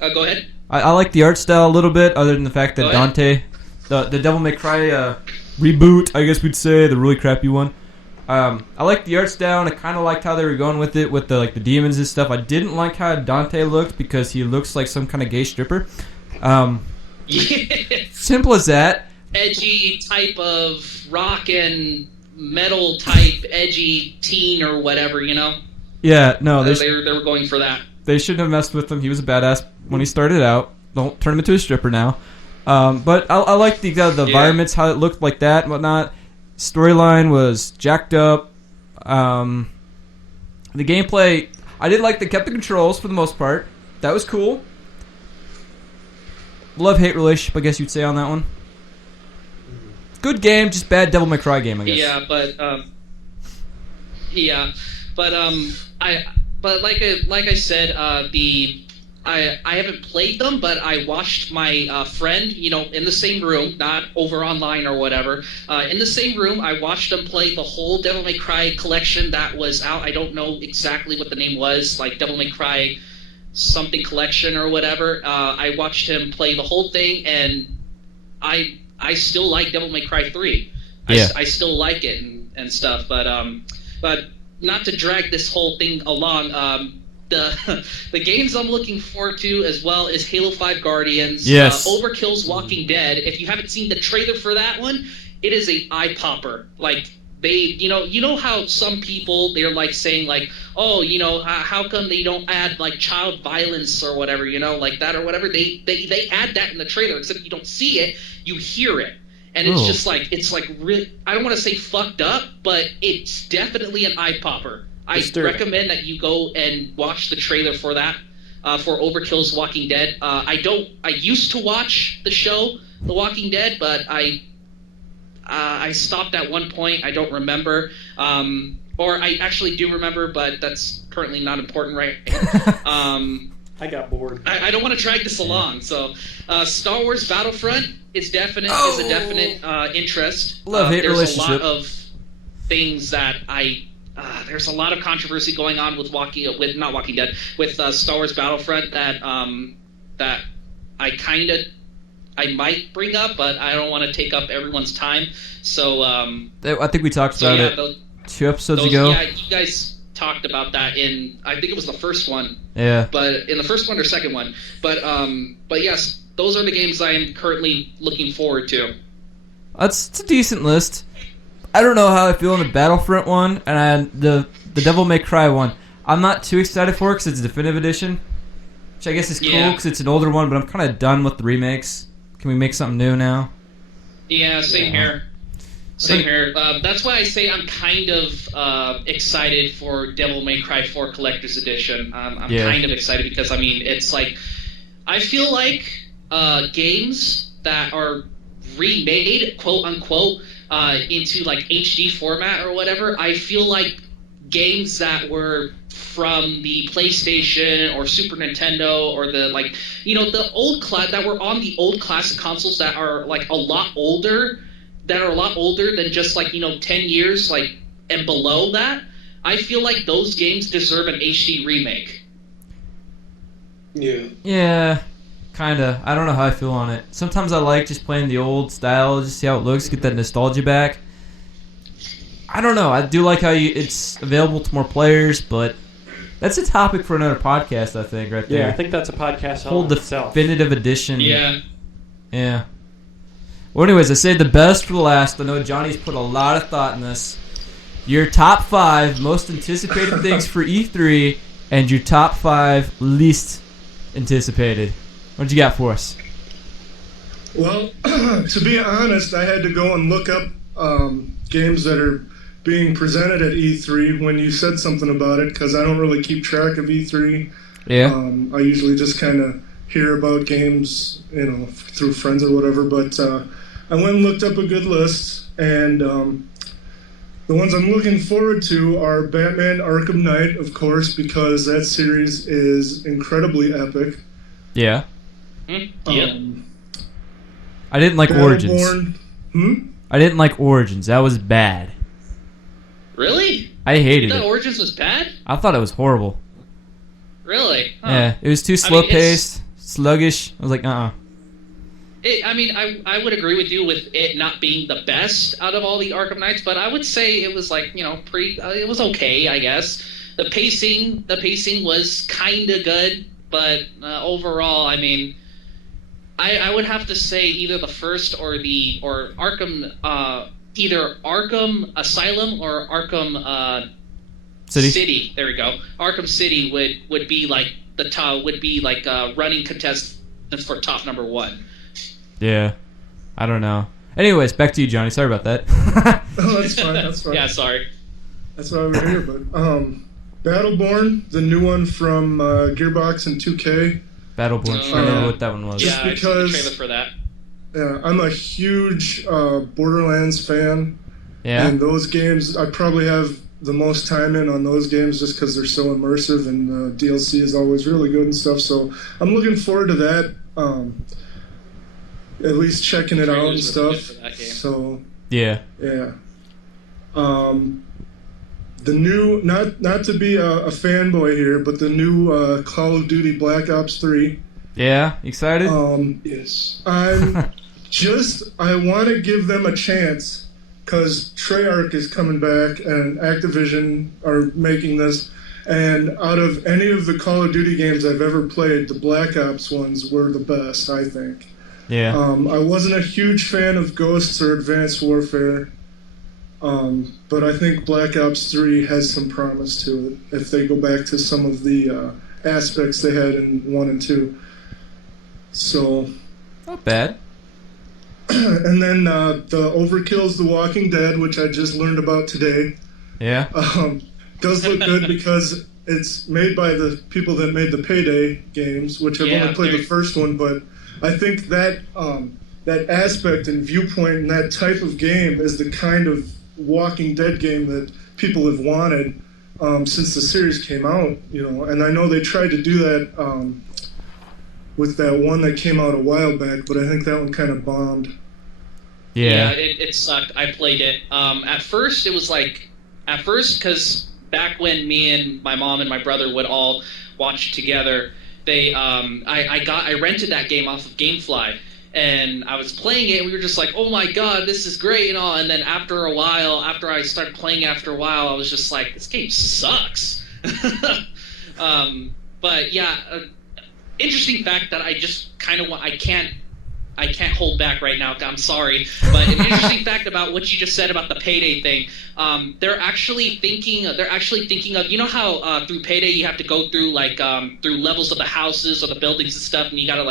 Go ahead. I like the art style a little bit, other than the fact that Dante, the Devil May Cry reboot, I guess we'd say, the really crappy one. I like the art style, and I kind of liked how they were going with it, with the demons and stuff. I didn't like how Dante looked because he looks like some kind of gay stripper. Simple as that. Edgy type of rock and metal type edgy teen or whatever, Yeah, no, they were going for that. They shouldn't have messed with him. He was a badass when he started out. Don't turn him into a stripper now. But I like the environments, how it looked like that and whatnot. Storyline was jacked up. The gameplay, I did like they kept the controls for the most part. That was cool. Love-hate relationship, I guess you'd say on that one. Good game, just bad Devil May Cry game, I guess. Yeah, but like I said, I haven't played them, but I watched my friend, in the same room, not over online or whatever. In the same room, I watched him play the whole Devil May Cry collection that was out. I don't know exactly what the name was, like Devil May Cry something collection or whatever. I watched him play the whole thing, and I still like Devil May Cry 3. Yeah. I still like it and stuff, but not to drag this whole thing along. The games I'm looking forward to as well is Halo 5 Guardians, yes. Overkill's Walking Dead. If you haven't seen the trailer for that one, it is a eye popper. Like they, you know how some people they're like saying like, oh, how come they don't add like child violence or whatever, like that or whatever. They add that in the trailer, except you don't see it, you hear it. And it's just like, really, I don't want to say fucked up, but it's definitely an eye popper. I recommend that you go and watch the trailer for that, for Overkill's Walking Dead. I used to watch the show, The Walking Dead, but I stopped at one point. I don't remember. Or I actually do remember, but that's currently not important right now. I got bored. I don't want to drag this along. So, Star Wars Battlefront is a definite interest. Love-hate relationship. There's a lot of things that there's a lot of controversy going on with Star Wars Battlefront that I might bring up, but I don't want to take up everyone's time. So I think we talked about it 2 episodes ago. Yeah, you guys talked about that in, I think it was the first one. Yeah. But in the first one or second one. But yes, those are the games I am currently looking forward to. It's a decent list. I don't know how I feel on the Battlefront one and the Devil May Cry one. I'm not too excited for it because it's a definitive edition, which I guess is cool because it's an older one, but I'm kind of done with the remakes. Can we make something new now? Yeah, same here. Same here. That's why I say I'm kind of excited for Devil May Cry 4 Collector's Edition. I'm kind of excited because, I mean, it's like, I feel like games that are remade, quote-unquote, into like HD format or whatever, I feel like games that were from the PlayStation or Super Nintendo or the the old that were on the old classic consoles that are like a lot older than just 10 years and below that. I feel like those games deserve an HD remake. Yeah, kinda. I don't know how I feel on it. Sometimes I like just playing the old style, just see how it looks, get that nostalgia back. I don't know. I do like how it's available to more players, but that's a topic for another podcast, I think, right there. Yeah, I think that's a podcast whole on itself. Definitive edition. Yeah. Yeah. Well, anyways, I saved the best for the last. I know Johnny's put a lot of thought in this. Your top 5 most anticipated things for E3 and your top 5 least anticipated. What you got for us? Well, to be honest, I had to go and look up games that are being presented at E3 when you said something about it, because I don't really keep track of E3. Yeah. I usually just kind of hear about games, through friends or whatever. But I went and looked up a good list, and the ones I'm looking forward to are Batman Arkham Knight, of course, because that series is incredibly epic. Yeah. Yeah. I didn't like Origins. Battleborn. I didn't like Origins. That was bad. Really? I hated You thought it. Origins was bad? I thought it was horrible. Really? Huh. Yeah, it was too slow-paced, sluggish. I was like, I would agree with you with it not being the best out of all the Arkham Knights, but I would say it was it was okay, I guess. The pacing was kind of good, but overall, I mean, I would have to say either the first or Arkham, either Arkham Asylum or Arkham City. There we go. Arkham City would be like the top, running contestant for top number 1. Yeah. I don't know. Anyways, back to you, Johnny. Sorry about that. Oh, that's fine. That's fine. Yeah, sorry. That's why we're here. But Battleborn, the new one from Gearbox and 2K. Battleborn. I remember what that one was. Yeah, Just I saw the because- trailer for that. Yeah, I'm a huge Borderlands fan. Yeah. And those games, I probably have the most time in on those games just because they're so immersive, and DLC is always really good and stuff. So I'm looking forward to that. At least checking it out and Trailer's really stuff. good for that game. So Yeah. yeah. The new, not to be a fanboy here, but the new Call of Duty Black Ops 3. Yeah. Excited? Yes. I want to give them a chance because Treyarch is coming back and Activision are making this. And out of any of the Call of Duty games I've ever played, the Black Ops ones were the best, I think. Yeah. I wasn't a huge fan of Ghosts or Advanced Warfare, but I think Black Ops 3 has some promise to it if they go back to some of the aspects they had in 1 and 2. So, Not bad. and then the Overkill's The Walking Dead, which I just learned about today, Yeah. does look good because it's made by the people that made the Payday games, which I've only played the first one, but I think that that aspect and viewpoint and that type of game is the kind of Walking Dead game that people have wanted since the series came out, and I know they tried to do that with that one that came out a while back, but I think that one kind of bombed. Yeah. It sucked. I played it. At first, because back when me and my mom and my brother would all watch together, I rented that game off of GameFly, and I was playing it, and we were just like, oh my god, this is great and all, and then after I started playing after a while, I was just like, this game sucks. But yeah, interesting fact that I just kind of want, I can't hold back right now. I'm sorry, but an interesting fact about what you just said about the Payday thing. They're actually thinking of, you know how through Payday you have to go through through levels of the houses or the buildings and stuff, and you gotta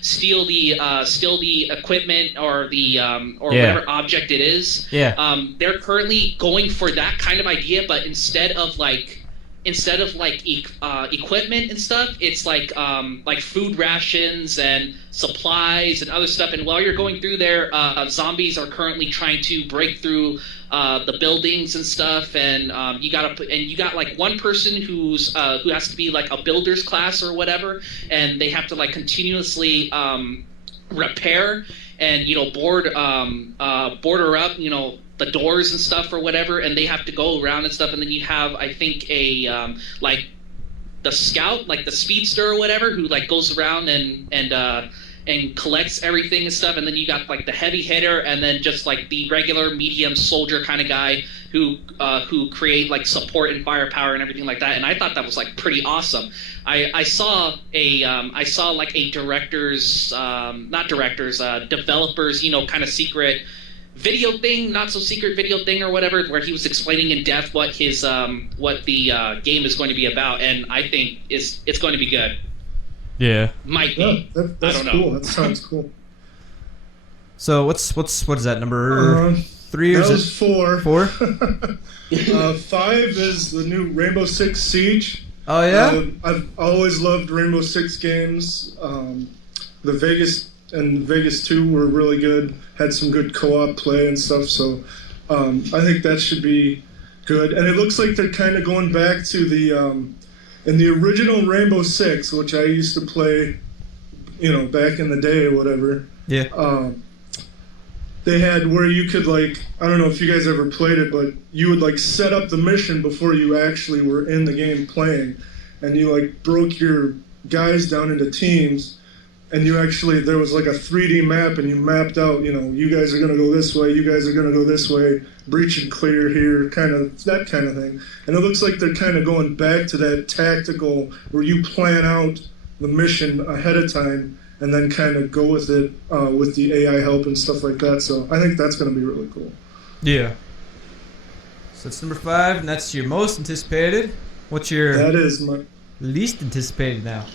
steal the equipment or the whatever object it is. Yeah. They're currently going for that kind of idea, but instead of equipment and stuff, it's like food rations and supplies and other stuff. And while you're going through there, zombies are currently trying to break through the buildings and stuff. And you got like one person who has to be like a builder's class or whatever, and they have to like continuously repair and border up the doors and stuff or whatever, and they have to go around and stuff. And then you have, I think, the scout, like the speedster or whatever, who like goes around and collects everything and stuff. And then you got like the heavy hitter, and then just like the regular medium soldier kind of guy who create like support and firepower and everything like that. And I thought that was like pretty awesome. I saw like a developers kind of secret video thing, not so secret video thing or whatever, where he was explaining in depth what the game is going to be about, and I think it's going to be good. Yeah. Might be. Yeah, that's I don't cool. know. That sounds cool. So what is that, number 3 or That is was it 4. 4? 5 is the new Rainbow Six Siege. Oh yeah. I've always loved Rainbow Six games. The Vegas 2 were really good. Had some good co-op play and stuff. So I think that should be good. And it looks like they're kind of going back to the in the original Rainbow Six, which I used to play, back in the day or whatever. Yeah. They had where you could I don't know if you guys ever played it, but you would set up the mission before you actually were in the game playing, and you broke your guys down into teams, and you actually, there was a 3D map, and you mapped out, you guys are gonna go this way, you guys are gonna go this way, breach and clear here, that kind of thing. And it looks like they're kind of going back to that tactical where you plan out the mission ahead of time and then kind of go with it with the AI help and stuff like that. So I think that's going to be really cool. Yeah. So that's number 5, and that's your most anticipated. What's your That is my least anticipated now?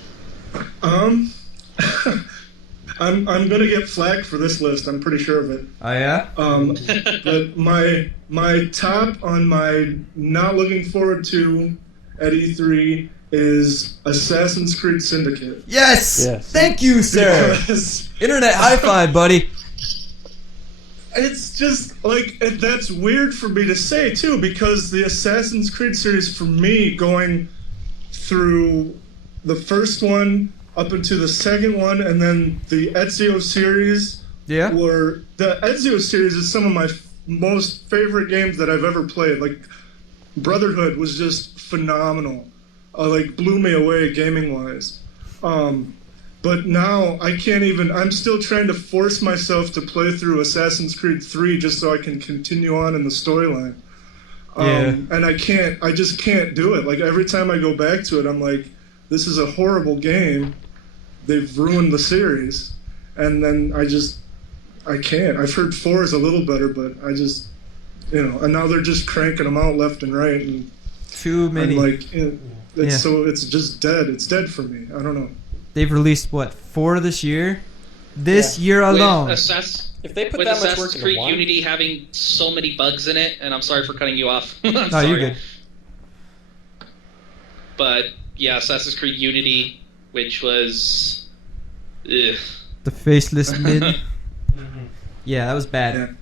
I'm gonna get flack for this list. I'm pretty sure of it. Oh yeah. But my top on my not looking forward to at E3 is Assassin's Creed Syndicate. Yes. Thank you, sir. Because Internet high five, buddy. it's just like that's weird for me to say too, because the Assassin's Creed series for me, going through the first one up into the second one, and then the Ezio series. Yeah. Were the Ezio series is some of my most favorite games that I've ever played. Like Brotherhood was just phenomenal. Like blew me away gaming wise. But now I can't even. I'm still trying to force myself to play through Assassin's Creed 3 just so I can continue on in the storyline. And I can't. I just can't do it. Like every time I go back to it, I'm like, this is a horrible game. They've ruined the series, and then I can't. I've heard 4 is a little better, but I just, and now they're just cranking them out left and right, and too many. I'm like, so it's just dead. It's dead for me. I don't know. They've released 4 this year? This year alone. If they put with that much Assassin's work into Creed one, Unity having so many bugs in it, and I'm sorry for cutting you off. I'm No, sorry. you're good. But yeah, Assassin's Creed Unity, which was, The faceless min. Yeah, that was bad.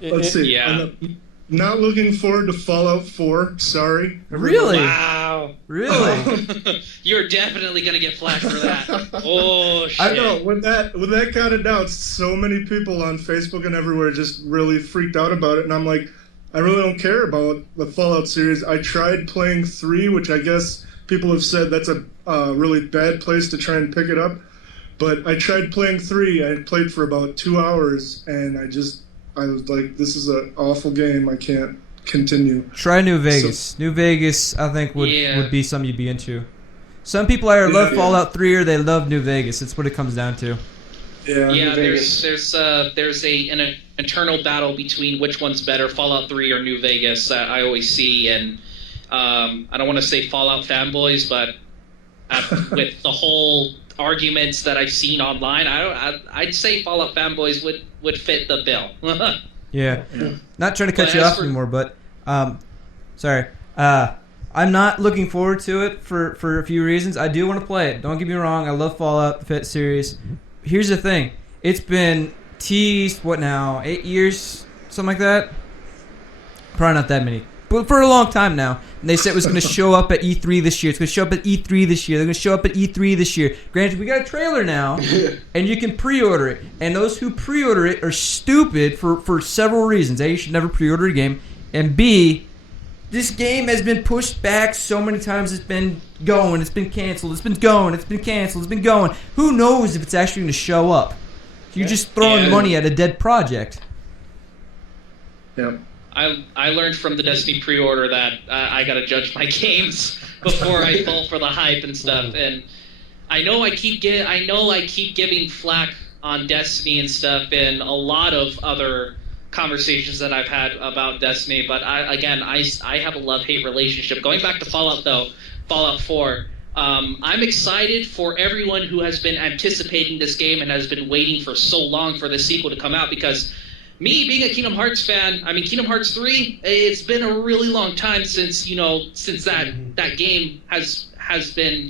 Let's see. Yeah. I'm not looking forward to Fallout 4. Sorry. Really? Wow. Really? You're definitely gonna get flack for that. Oh shit. I know when that got announced, so many people on Facebook and everywhere just really freaked out about it, and I'm like, I really don't care about the Fallout series. I tried playing 3, which I guess people have said that's a really bad place to try and pick it up. But I tried playing 3. I played for about 2 hours, and I was like, this is an awful game. I can't continue. Try New Vegas. New Vegas, I think, would be something you'd be into. Some people either love Fallout 3 or they love New Vegas. That's what it comes down to. Yeah, there's an internal battle between which one's better, Fallout 3 or New Vegas. I always see, and I don't want to say Fallout fanboys, but with the whole arguments that I've seen online, I'd say Fallout fanboys would fit the bill. Yeah. Not trying to cut you off anymore, but sorry. I'm not looking forward to it for a few reasons. I do want to play it. Don't get me wrong. I love Fallout, the Fit series. Here's the thing. It's been teased, 8 years? Something like that? Probably not that many. But for a long time now. And they said it was going to show up at E3 this year. It's going to show up at E3 this year. They're going to show up at E3 this year. Granted, we got a trailer now, and you can pre-order it. And those who pre-order it are stupid for several reasons. A, you should never pre-order a game. And B, this game has been pushed back so many times. It's been going. It's been canceled. It's been going. It's been canceled. It's been going. Who knows if it's actually going to show up? You're just throwing money at a dead project. Yeah. I learned from the Destiny pre-order that I gotta judge my games before I fall for the hype and stuff. And I know I keep giving flack on Destiny and stuff, and a lot of other conversations that I've had about Destiny. But I have a love-hate relationship. Going back to Fallout though, Fallout 4. I'm excited for everyone who has been anticipating this game and has been waiting for so long for the sequel to come out, because me being a Kingdom Hearts fan, I mean Kingdom Hearts 3, it's been a really long time since that game has been,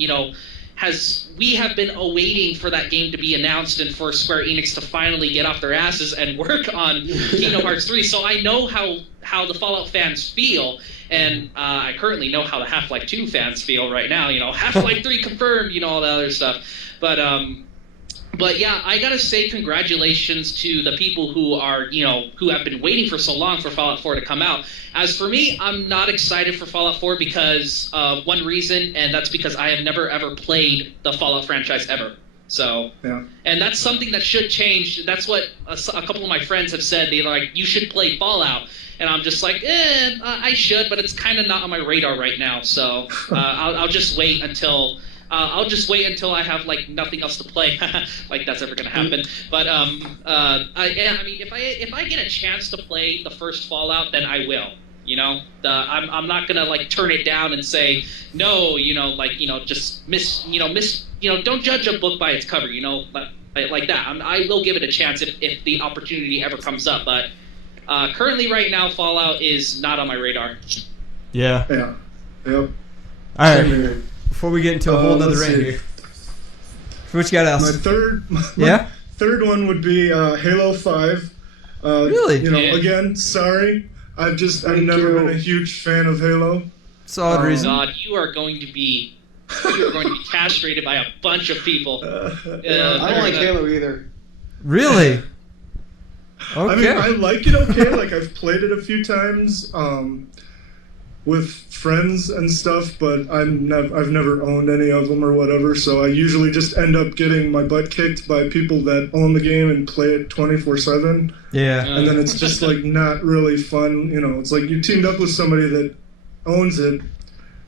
we have been awaiting for that game to be announced and for Square Enix to finally get off their asses and work on Kingdom Hearts 3. So I know how the Fallout fans feel, and I currently know how the Half-Life 2 fans feel right now. Half-Life 3 confirmed, all the other stuff. But yeah, I gotta say congratulations to the people who are, who have been waiting for so long for Fallout 4 to come out. As for me, I'm not excited for Fallout 4 because of one reason, and that's because I have never ever played the Fallout franchise ever. So, and that's something that should change. That's what a couple of my friends have said. They're like, you should play Fallout. And I'm just like, I should, but it's kind of not on my radar right now. So I'll just wait until I have nothing else to play. Like that's ever gonna happen. But if I get a chance to play the first Fallout, then I will. I'm not gonna turn it down and say no. Just don't judge a book by its cover. But like that. I will give it a chance if the opportunity ever comes up. But currently, right now, Fallout is not on my radar. Yeah. Yeah. Yep. All right. Before we get into a whole nother rant here, what you got else? My third one would be Halo 5. Really? You know, again, sorry. I've never been a huge fan of Halo. Solid reason. God, you are going to be castrated by a bunch of people. I don't like Halo either. Really? Okay. I mean, I like it okay. Like, I've played it a few times with friends and stuff, but I've never owned any of them or whatever, so I usually just end up getting my butt kicked by people that own the game and play it 24/7. Yeah. And then it's just, like, not really fun. You know, it's like you teamed up with somebody that owns it,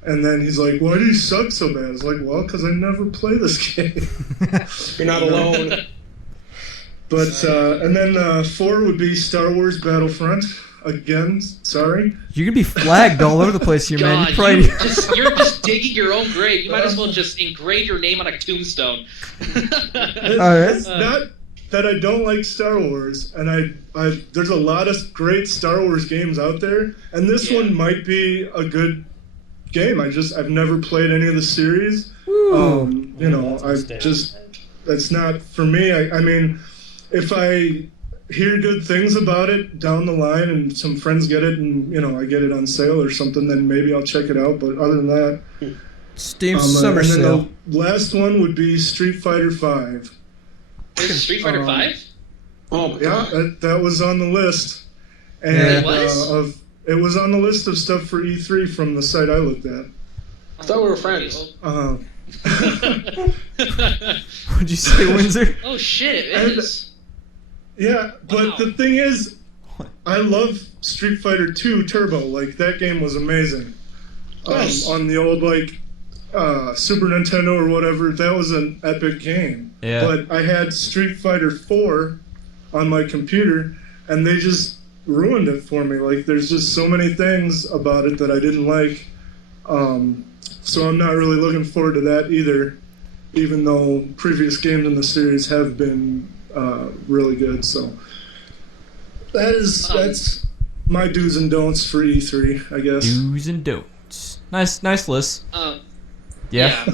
and then he's like, why do you suck so bad? It's like, well, because I never play this game. You're not alone. But, and then 4 would be Star Wars Battlefront. Again, sorry. You're gonna be flagged all over the place here, man. God, you're just digging your own grave. You might as well just engrave your name on a tombstone. It's not that I don't like Star Wars, and there's a lot of great Star Wars games out there, and this one might be a good game. I've never played any of the series. You know, that's not for me. I mean, if I hear good things about it down the line and some friends get it and, you know, I get it on sale or something, then maybe I'll check it out. But other than that, Steam summer and then sale. The last one would be Street Fighter 5. There's Street Fighter 5? Oh, yeah, that was on the list. And it was? It was on the list of stuff for E3 from the site I looked at. I thought we were friends. What'd you say, Winsor? Oh shit, it is. Yeah, but the thing is, I love Street Fighter 2 Turbo. Like, that game was amazing. Nice. On the old, like, Super Nintendo or whatever, that was an epic game. Yeah. But I had Street Fighter 4 on my computer, and they just ruined it for me. Like, there's just so many things about it that I didn't like. So I'm not really looking forward to that either, even though previous games in the series have been really good. So that's my do's and don'ts for E3, I guess. Do's and don'ts. Nice list. Yeah.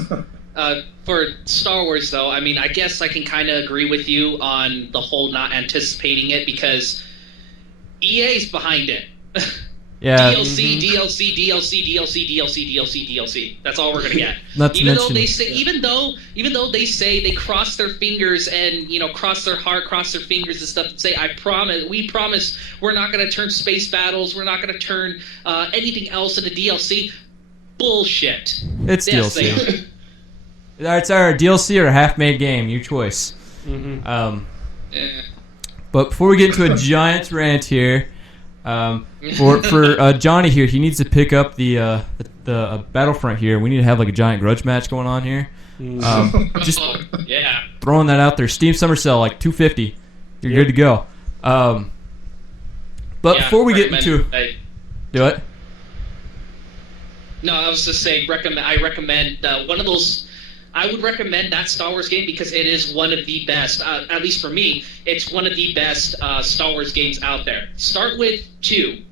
For Star Wars, though, I mean, I guess I can kind of agree with you on the whole not anticipating it because EA's behind it. Yeah. DLC, DLC, DLC, DLC, DLC, DLC, DLC. That's all we're gonna get. Not to even mention, though they say, even though they say they cross their fingers and cross their heart, cross their fingers and stuff, and say, we promise, we're not gonna turn space battles, we're not gonna turn anything else into DLC. Bullshit. It's yes, DLC. It's our DLC or a half-made game, your choice. Yeah. But before we get into a giant rant here. For Johnny here, he needs to pick up the Battlefront here. We need to have like a giant grudge match going on here. Just yeah. Throwing that out there. Steam Summer Sale, like $250. You're good to go. But before we get into do it. No, I was just saying. I recommend one of those. I would recommend that Star Wars game because it is one of the best, at least for me, it's one of the best Star Wars games out there. Start with 2. You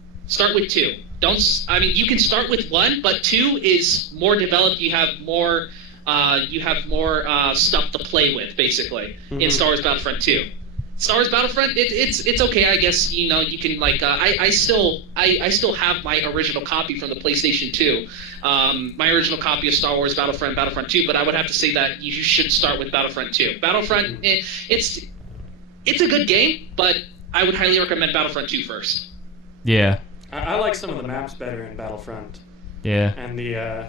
can start with 1, but 2 is more developed. You have more stuff to play with, basically, in Star Wars Battlefront 2. Star Wars Battlefront, it's okay, I guess. You can like I still have my original copy from the PlayStation 2, my original copy of Star Wars Battlefront 2. But I would have to say that you should start with Battlefront 2. Battlefront, it's a good game, but I would highly recommend Battlefront 2 first. Yeah, I like some of the maps better in Battlefront. Yeah, and the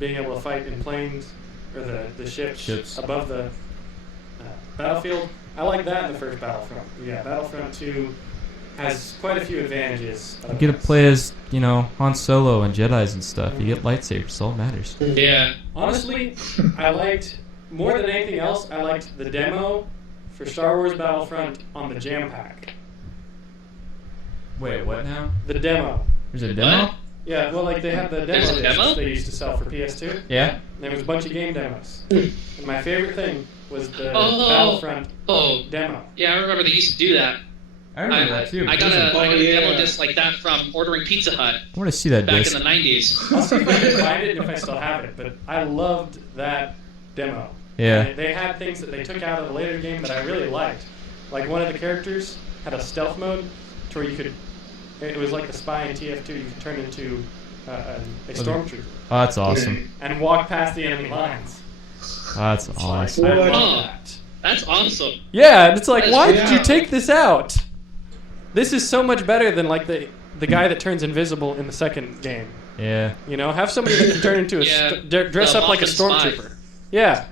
being able to fight in planes or the ships above the battlefield. I like that in the first Battlefront. Yeah, Battlefront 2 has quite a few advantages. You get to play as, Han Solo and Jedis and stuff. You get lightsabers, that's all that matters. Yeah. Honestly, I liked, more than anything else, I liked the demo for Star Wars Battlefront on the Jam Pack. Wait, what now? The demo. There's a demo? What? Yeah, well, like they had the demo discs they used to sell for PS2. Yeah. And there was a bunch of game demos. And my favorite thing was the Oh. Battlefront Oh. demo. Yeah, I remember they used to do that. I remember that too. I got a yeah. demo disc like that from ordering Pizza Hut I want to see that back disc. in the 90s. I'll see if I can find it and if I still have it, but I loved that demo. Yeah. And they had things that they took out of the later game that I really liked. Like one of the characters had a stealth mode to where you could, it was like the spy in TF2, you could turn into a stormtrooper Oh, that's awesome. and walk past the enemy lines. That's awesome. I What? love that. That's awesome. Yeah, and it's like, why did you Yeah. take this out? This is so much better than like the guy that turns invisible in the second game. Yeah. You know, have somebody that can turn into a Yeah, dress the up like a Mothman spy. stormtrooper. Yeah,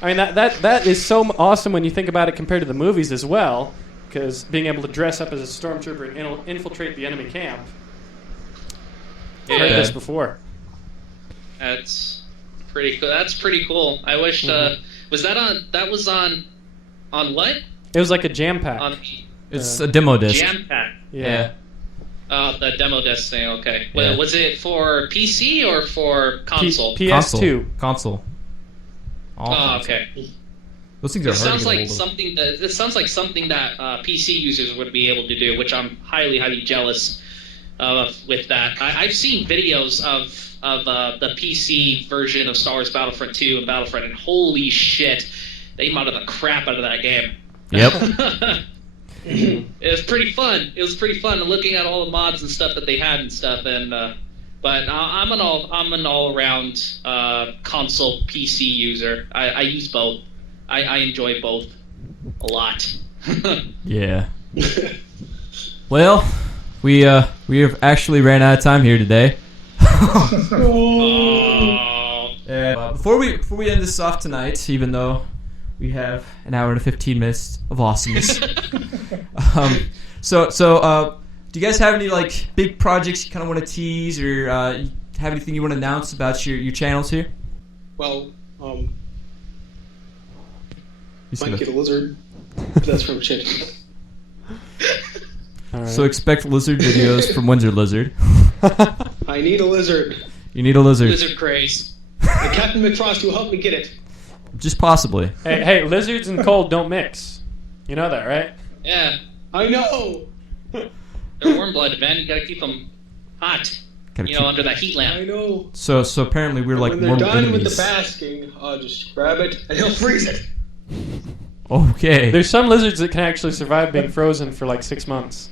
I mean that is so awesome when you think about it compared to the movies as well, because being able to dress up as a stormtrooper and infiltrate the enemy camp. I've heard Yeah. this before. That's pretty cool. That's pretty cool. I wish. Was that on? That was on what? It was like a jam pack. On It's a demo disc. Jam Pack. Yeah. The demo disc thing. Okay. Yeah. Well, was it for PC or for console? PS2. Console. All Oh, console. okay. Those things are It hard sounds to get like hold of. something that PC users would be able to do, which I'm highly jealous of with that. I've seen videos of the PC version of Star Wars Battlefront 2 and Battlefront, and holy shit, they modded the crap out of that game. Yep. It was pretty fun. It was pretty fun looking at all the mods and stuff that they had and stuff. And but I'm an all around console PC user. I use both. I enjoy both a lot. Yeah. Well, we have actually ran out of time here today. Before we end this off tonight, even though we have an hour and 15 minutes of awesomeness. So do you guys have any like big projects you kind of want to tease, or have anything you want to announce about your channels here? Well, You see might that? get a lizard. That's from shit. All right. So expect lizard videos from Winsor Lizard. I need a lizard. You need a lizard. Lizard craze. And Captain McFrosty will help me get it. Just possibly. hey, lizards and cold don't mix. You know that, right? Yeah, I know. they're warm-blooded, man. You gotta keep them hot. Gotta You know, keep- under that heat lamp. I know. So apparently we're like When they're mortal done enemies. with the basking, I'll just grab it and he'll freeze it. Okay. There's some lizards that can actually survive being frozen for like 6 months.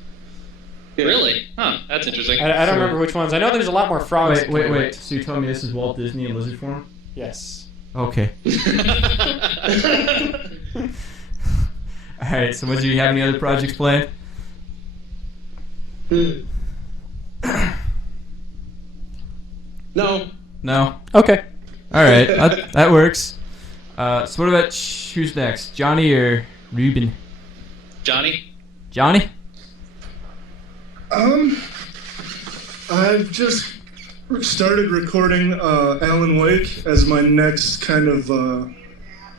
Yeah. Really? Huh, that's interesting. I don't remember which ones. I know there's a lot more frogs. that can do it. So you're telling me this is Walt Disney in lizard form? Yes. Okay. All right. So, do you have any other projects planned? No. No. Okay. All right. That works. So what about who's next? Johnny or Ruben? Johnny? Johnny? I've just started recording Alan Wake as my next kind of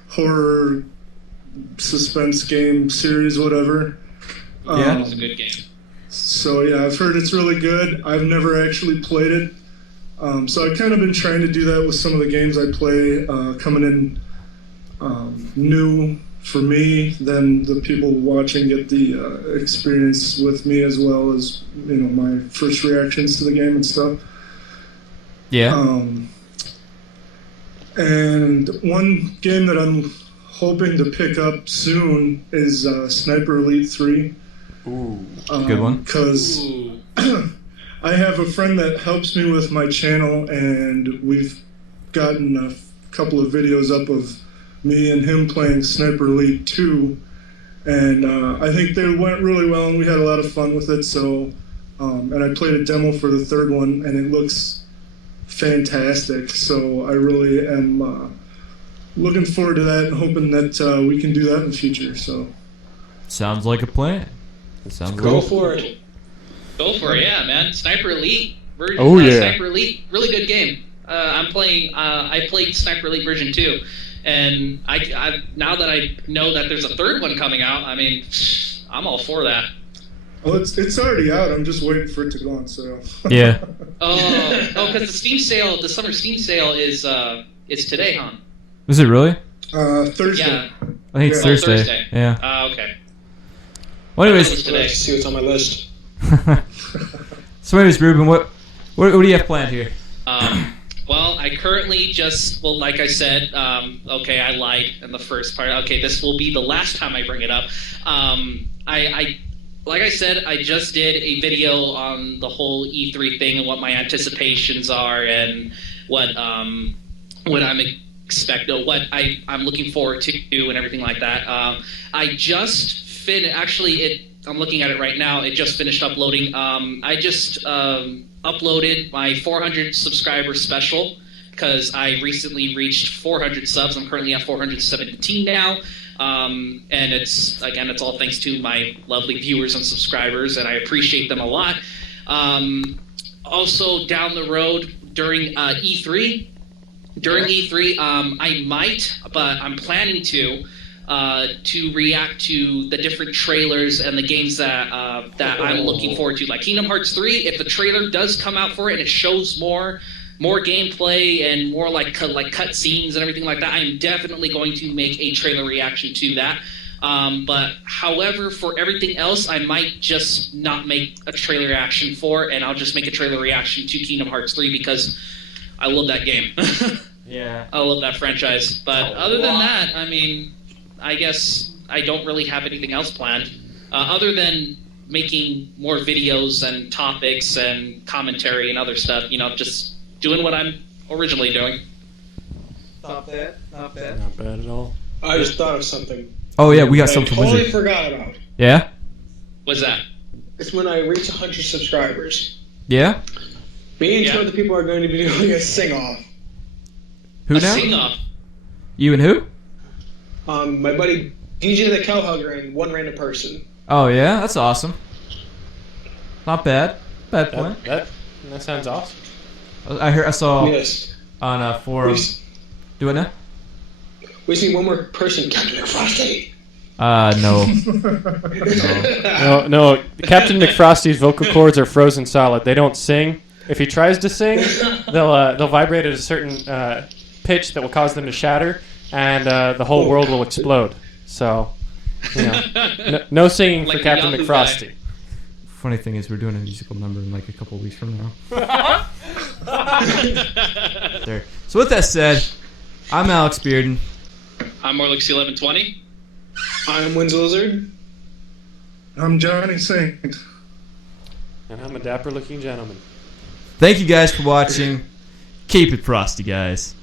horror suspense game series, whatever. Yeah. It's a good game. So yeah, I've heard it's really good. I've never actually played it. So I've kind of been trying to do that with some of the games I play, coming in new for me. Then the people watching get the experience with me, as well as, you know, my first reactions to the game and stuff. Yeah. And one game that I'm hoping to pick up soon is Sniper Elite 3. Ooh. Good one. Because Ooh. I have a friend that helps me with my channel, and we've gotten a couple of videos up of me and him playing Sniper Elite 2, and I think they went really well, and we had a lot of fun with it. So, and I played a demo for the third one, and it looks fantastic. So I really am looking forward to that, and hoping that we can do that in the future. So, Sounds like a plan. Sounds Go like for it. Go for it, yeah, man. Sniper Elite version. Oh, yeah. Sniper Elite, really good game. I'm playing. I played Sniper Elite version 2, and I now that I know that there's a third one coming out, I mean, I'm all for that. well, it's already out. I'm just waiting for it to go on sale. Yeah. Oh, because the Steam sale, the summer Steam sale is today, huh? Is it really? Thursday. Yeah. I think it's Yeah. Thursday. Thursday. Yeah. Okay. Well, It's anyways, today. Let's see what's on my list. so anyways, Ruben, what do you have planned here? Well, I currently like I said, okay, I lied in the first part. Okay, this will be the last time I bring it up. Like I said, I just did a video on the whole E3 thing and what my anticipations are and what I'm expecting, what I'm looking forward to and everything like that. I just I'm looking at it right now. It just finished uploading. I just uploaded my 400 subscriber special because I recently reached 400 subs. I'm currently at 417 now. And it's all thanks to my lovely viewers and subscribers, and I appreciate them a lot. Also, down the road during E3, I might, but I'm planning to react to the different trailers and the games that I'm looking forward to, like Kingdom Hearts 3. If the trailer does come out for it and it shows more gameplay and more like cut scenes and everything like that, I'm definitely going to make a trailer reaction to that. But however, for everything else, I might just not make a trailer reaction for, and I'll just make a trailer reaction to Kingdom Hearts 3 because I love that game. Yeah. I love that franchise. But other than that, I mean, I guess I don't really have anything else planned other than making more videos and topics and commentary and other stuff. Just doing what I'm originally doing. Not bad. Not bad at all. I just thought of something. Oh yeah, we got I something. totally forgot about. Yeah. What's that? It's when I reach 100 subscribers. Yeah. Me and two other people are going to be doing a sing-off. Who now? Sing-off? You and who? My buddy DJ the Cowhugger and one random person. Oh yeah, that's awesome. Not bad. Bad plan. That sounds awesome. I saw Yes. on a forum. Do it now? We just need one more person, Captain McFrosty. No. No. Captain McFrosty's vocal cords are frozen solid. They don't sing. If he tries to sing, they'll vibrate at a certain pitch that will cause them to shatter, and the whole world will explode. So, no singing for Captain McFrosty. Funny thing is, we're doing a musical number in like a couple weeks from now. There. So with that said, I'm Alex Bearden. I'm Marluxia XI20. I'm Winsor Lizard. I'm Johnny Saint. And I'm a Dapper Looking Gentleman. Thank you guys for watching. Keep it frosty, guys.